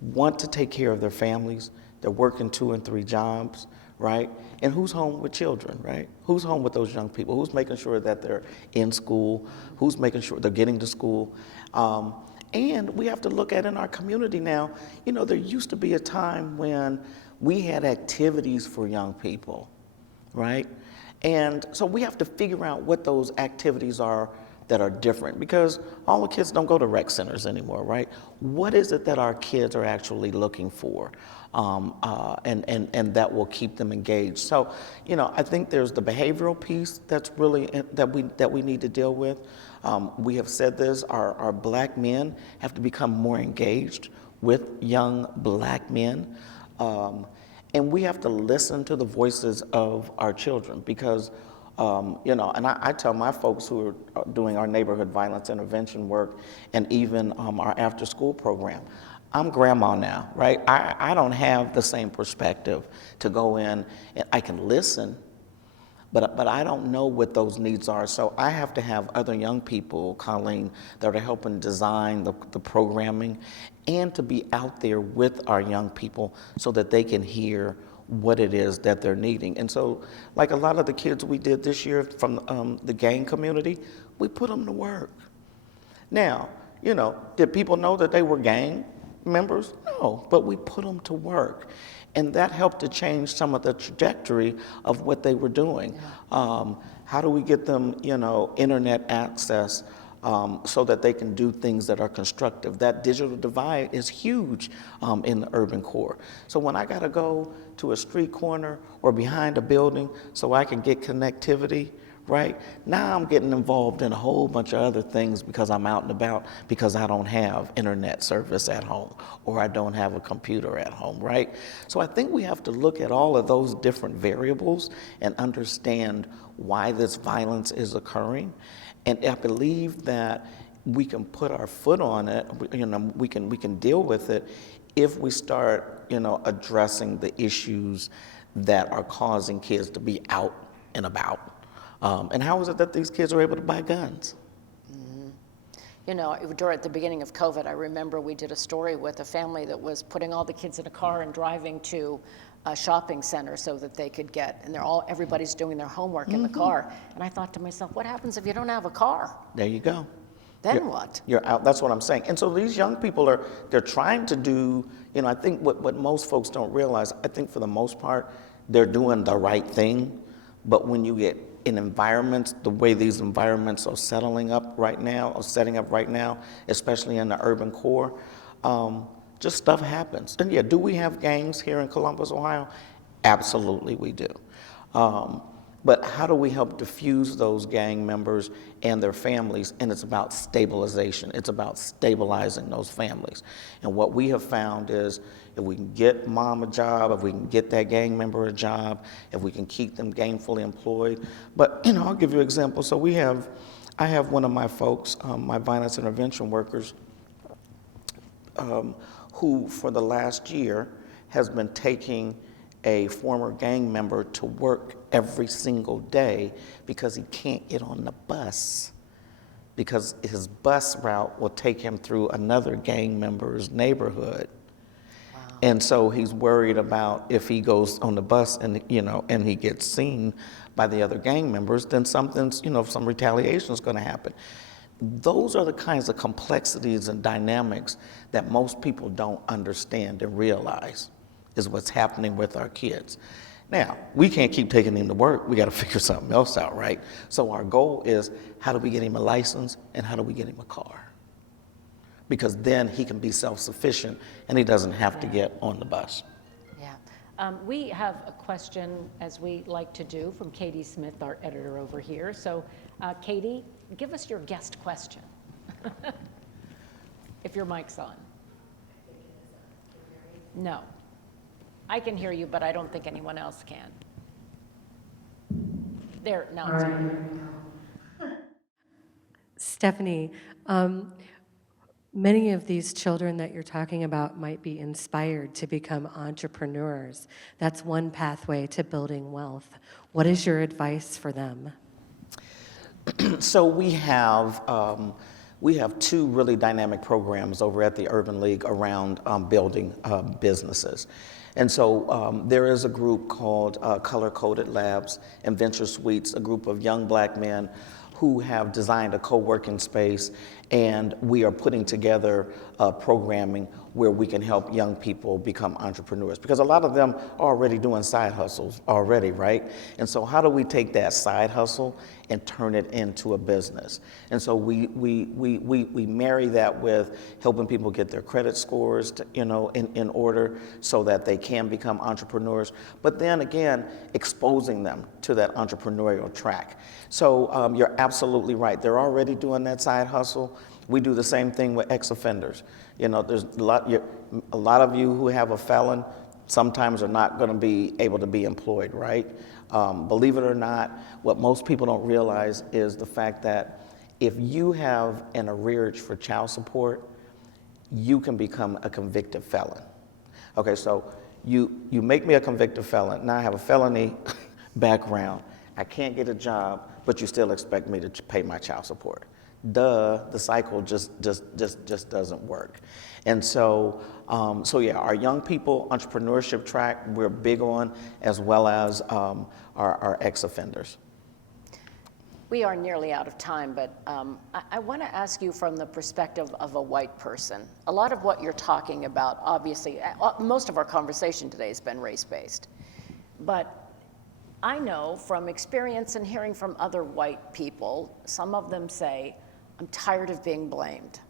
want to take care of their families. They're working 2 and 3 jobs, right? And who's home with children, right? Who's home with those young people? Who's making sure that they're in school? Who's making sure they're getting to school? And we have to look at in our community now, there used to be a time when we had activities for young people, right? And so we have to figure out what those activities are that are different, because all the kids don't go to rec centers anymore, right? What is it that our kids are actually looking for? And that will keep them engaged. So, I think there's the behavioral piece that's really that we need to deal with. We have said this: our black men have to become more engaged with young black men, and we have to listen to the voices of our children, because. And I tell my folks who are doing our neighborhood violence intervention work, and even our after-school program, I'm grandma now, right? I don't have the same perspective to go in, and I can listen, But I don't know what those needs are. So I have to have other young people, Colleen, that are helping design the programming and to be out there with our young people so that they can hear what it is that they're needing. And so, like a lot of the kids we did this year from the gang community, we put them to work. Now, did people know that they were gang members? No, but we put them to work. And that helped to change some of the trajectory of what they were doing. How do we get them, internet access so that they can do things that are constructive? That digital divide is huge in the urban core. So when I got to go to a street corner or behind a building so I can get connectivity, right? Now I'm getting involved in a whole bunch of other things because I'm out and about because I don't have internet service at home or I don't have a computer at home, right? So I think we have to look at all of those different variables and understand why this violence is occurring. And I believe that we can put our foot on it, we can deal with it if we start, addressing the issues that are causing kids to be out and about. And how is it that these kids are able to buy guns? During the beginning of COVID, I remember we did a story with a family that was putting all the kids in a car and driving to a shopping center so that they could get, and everybody's doing their homework in the car. And I thought to myself, what happens if you don't have a car? There you go. Then what? You're out. That's what I'm saying. And so these young people they're trying to do, I think what most folks don't realize, I think for the most part, they're doing the right thing. But when you get in environments, the way these environments are setting up right now, especially in the urban core, just stuff happens. And yeah, do we have gangs here in Columbus, Ohio? Absolutely we do. But how do we help diffuse those gang members and their families? And it's about stabilization. It's about stabilizing those families. And what we have found is if we can get mom a job, if we can get that gang member a job, if we can keep them gainfully employed. But, I'll give you an example. So I have one of my folks, my violence intervention workers, who for the last year has been taking a former gang member to work every single day because he can't get on the bus because his bus route will take him through another gang member's neighborhood. Wow. And so he's worried about if he goes on the bus and he gets seen by the other gang members, then some retaliation is going to happen. Those are the kinds of complexities and dynamics that most people don't understand and realize is what's happening with our kids. Now, we can't keep taking him to work. We got to figure something else out, right? So our goal is, how do we get him a license and how do we get him a car? Because then he can be self-sufficient and he doesn't have to get on the bus. Yeah. We have a question, as we like to do, from Katie Smith, our editor over here. So, Katie, give us your guest question. If your mic's on. No. I can hear you, but I don't think anyone else can. There, now it's on. Stephanie, many of these children that you're talking about might be inspired to become entrepreneurs. That's one pathway to building wealth. What is your advice for them? So we have two really dynamic programs over at the Urban League around building businesses. And so there is a group called Color Coded Labs and Venture Suites, a group of young black men who have designed a co-working space, and we are putting together programming where we can help young people become entrepreneurs. Because a lot of them are already doing side hustles already, right? And so how do we take that side hustle and turn it into a business? And so we marry that with helping people get their credit scores to, in order so that they can become entrepreneurs, but then again, exposing them to that entrepreneurial track. So you're absolutely right. They're already doing that side hustle. We do the same thing with ex-offenders. There's a lot of you who have a felon sometimes are not going to be able to be employed, right? Believe it or not, what most people don't realize is the fact that if you have an arrearage for child support, you can become a convicted felon. Okay, so you make me a convicted felon. Now I have a felony background, I can't get a job, but you still expect me to pay my child support. Duh, the cycle just doesn't work. And so, so yeah, our young people entrepreneurship track we're big on, as well as our ex-offenders. We are nearly out of time, but I want to ask you from the perspective of a white person. A lot of what you're talking about, obviously, most of our conversation today has been race-based. But I know from experience and hearing from other white people, some of them say, I'm tired of being blamed.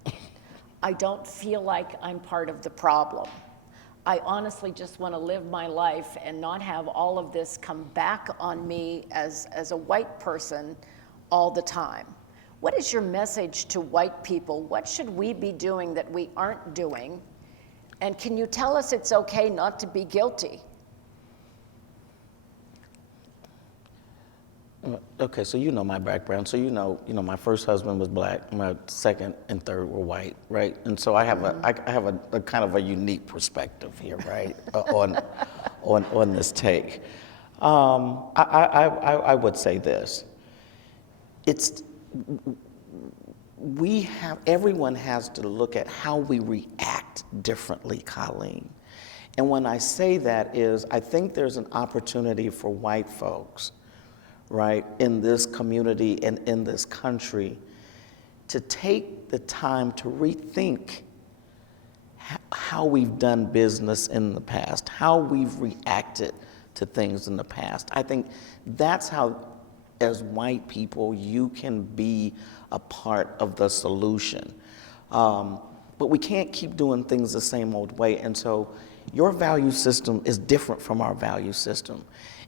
I don't feel like I'm part of the problem. I honestly just want to live my life and not have all of this come back on me as a white person all the time. What is your message to white people? What should we be doing that we aren't doing? And can you tell us it's okay not to be guilty? Okay, so you know my background. So you know, my first husband was black, my second and third were white, right? And so I have a kind of a unique perspective here, right, on this take. I would say this: everyone has to look at how we react differently, Colleen. And when I say that is, I think there's an opportunity for white folks, right, in this community and in this country, to take the time to rethink how we've done business in the past, how we've reacted to things in the past. I think that's how, as white people, you can be a part of the solution. But we can't keep doing things the same old way, and so your value system is different from our value system.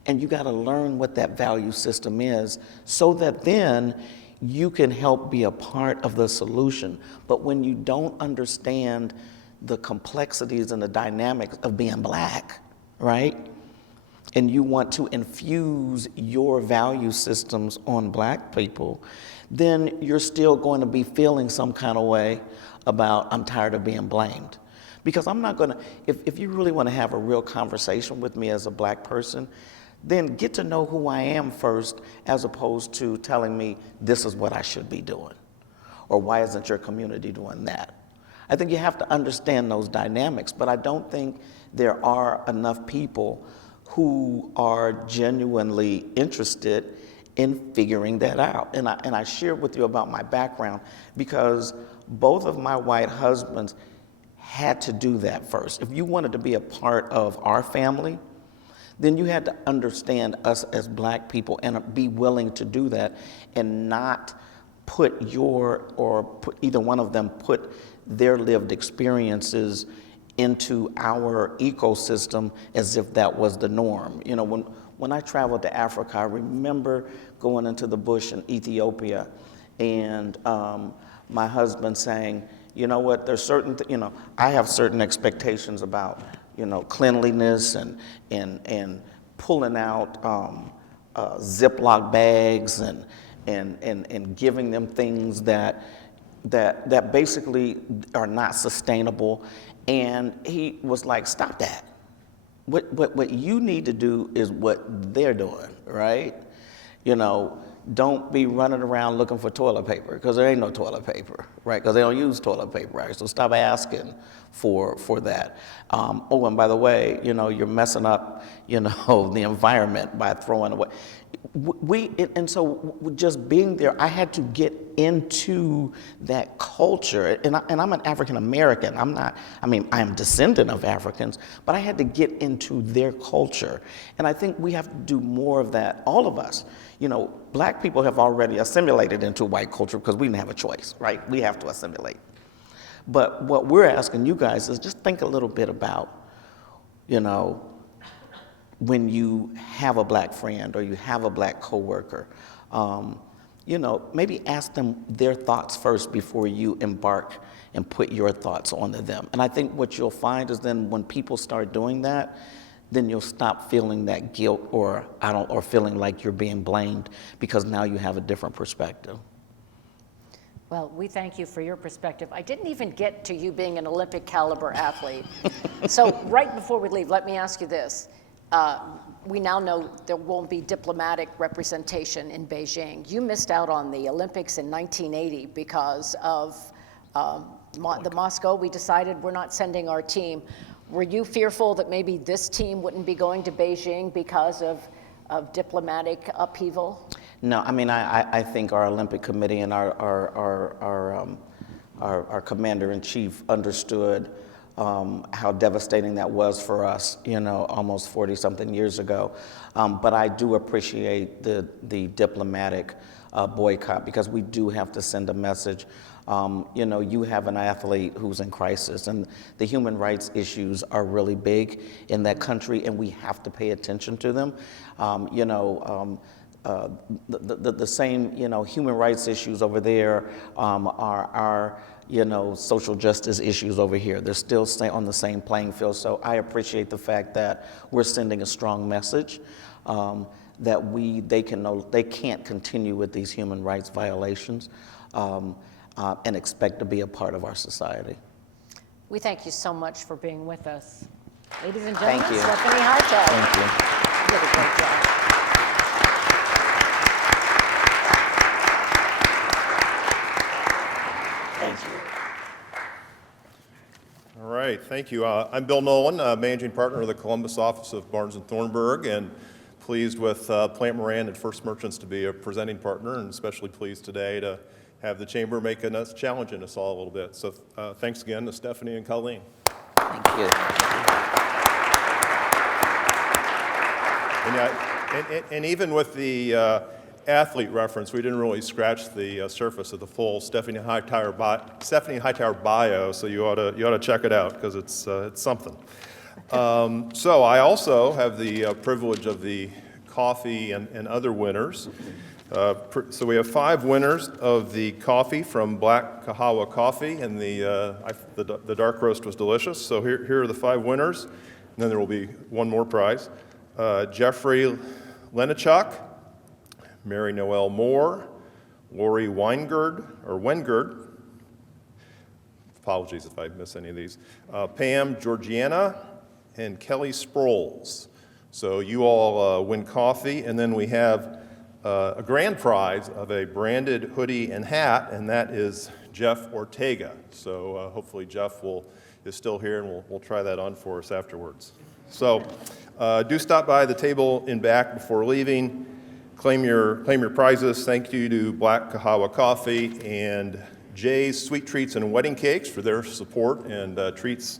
And you got to learn what that value system is so that then you can help be a part of the solution. But when you don't understand the complexities and the dynamics of being black, right? And you want to infuse your value systems on black people, then you're still going to be feeling some kind of way about, I'm tired of being blamed. Because I'm not gonna, if you really want to have a real conversation with me as a black person, then get to know who I am first, as opposed to telling me this is what I should be doing, or why isn't your community doing that? I think you have to understand those dynamics, but I don't think there are enough people who are genuinely interested in figuring that out. And I shared with you about my background because both of my white husbands had to do that first. If you wanted to be a part of our family, then you had to understand us as black people and be willing to do that and not put either one of them put their lived experiences into our ecosystem as if that was the norm. You know, when I traveled to Africa, I remember going into the bush in Ethiopia and my husband saying, you know what, there's certain, I have certain expectations about, cleanliness and pulling out Ziploc bags and giving them things that basically are not sustainable. And he was like, stop that. What you need to do is what they're doing, right? Don't be running around looking for toilet paper, because there ain't no toilet paper, right? Because they don't use toilet paper, right? So stop asking for that. Oh, and by the way, you're messing up, the environment by throwing away. And so just being there, I had to get into that culture. And I'm an African American. I am descendant of Africans, but I had to get into their culture. And I think we have to do more of that, all of us. Black people have already assimilated into white culture because we didn't have a choice, right? We have to assimilate. But what we're asking you guys is just think a little bit about, when you have a black friend or you have a black coworker, maybe ask them their thoughts first before you embark and put your thoughts onto them. And I think what you'll find is then when people start doing that, then you'll stop feeling that guilt or feeling like you're being blamed, because now you have a different perspective. Well, we thank you for your perspective. I didn't even get to you being an Olympic caliber athlete. So right before we leave, let me ask you this. we now know there won't be diplomatic representation in Beijing. You missed out on the Olympics in 1980 because of the Moscow. We decided we're not sending our team. Were you fearful that maybe this team wouldn't be going to Beijing because of diplomatic upheaval? No, I mean, I think our Olympic Committee and our commander-in-chief understood how devastating that was for us, almost 40-something years ago. But I do appreciate the diplomatic boycott, because we do have to send a message. You have an athlete who's in crisis, and the human rights issues are really big in that country, and we have to pay attention to them. The same, human rights issues over there are our, social justice issues over here. They're still on the same playing field. So I appreciate the fact that we're sending a strong message that they can't continue with these human rights violations and expect to be a part of our society. We thank you so much for being with us. Ladies and gentlemen, Thank you. Stephanie Hightower. Thank you. You did a great job. Thank you. All right, thank you. I'm Bill Nolan, Managing Partner of the Columbus office of Barnes & Thornburg, and pleased with Plant Moran and First Merchants to be a presenting partner, and especially pleased today to have the Chamber challenging us all a little bit. So thanks again to Stephanie and Colleen. Thank you. And even with the athlete reference, we didn't really scratch the surface of the full Stephanie Hightower bio, so you ought to check it out, because it's something. So I also have the privilege of the coffee and other winners. So we have 5 winners of the coffee from Black Kahawa Coffee, and the dark roast was delicious. So here are the 5 winners, and then there will be one more prize. Jeffrey Lenichuk, Mary Noel Moore, Lori Weingard, apologies if I miss any of these, Pam Georgiana, and Kelly Sproles. So you all win coffee, and then we have a grand prize of a branded hoodie and hat, and that is Jeff Ortega. So hopefully Jeff is still here, and we'll try that on for us afterwards. So do stop by the table in back before leaving. Claim your prizes. Thank you to Black Kahawa Coffee and Jay's Sweet Treats and Wedding Cakes for their support and treats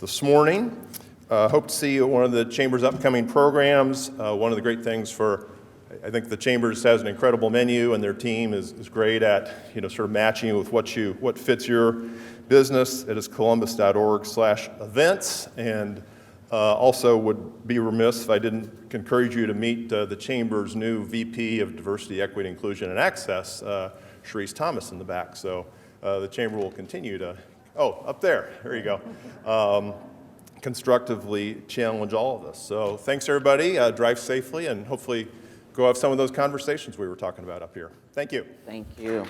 this morning. Hope to see you at one of the Chamber's upcoming programs. One of the great things I think the Chamber's has an incredible menu, and their team is great at sort of matching you with what fits your business. It is columbus.org/events, and also would be remiss if I didn't encourage you to meet the Chamber's new VP of Diversity, Equity, Inclusion, and Access, Sharice Thomas, in the back. So the Chamber will continue to, up there you go, constructively challenge all of us. So thanks, everybody. Drive safely, and hopefully go have some of those conversations we were talking about up here. Thank you. Thank you.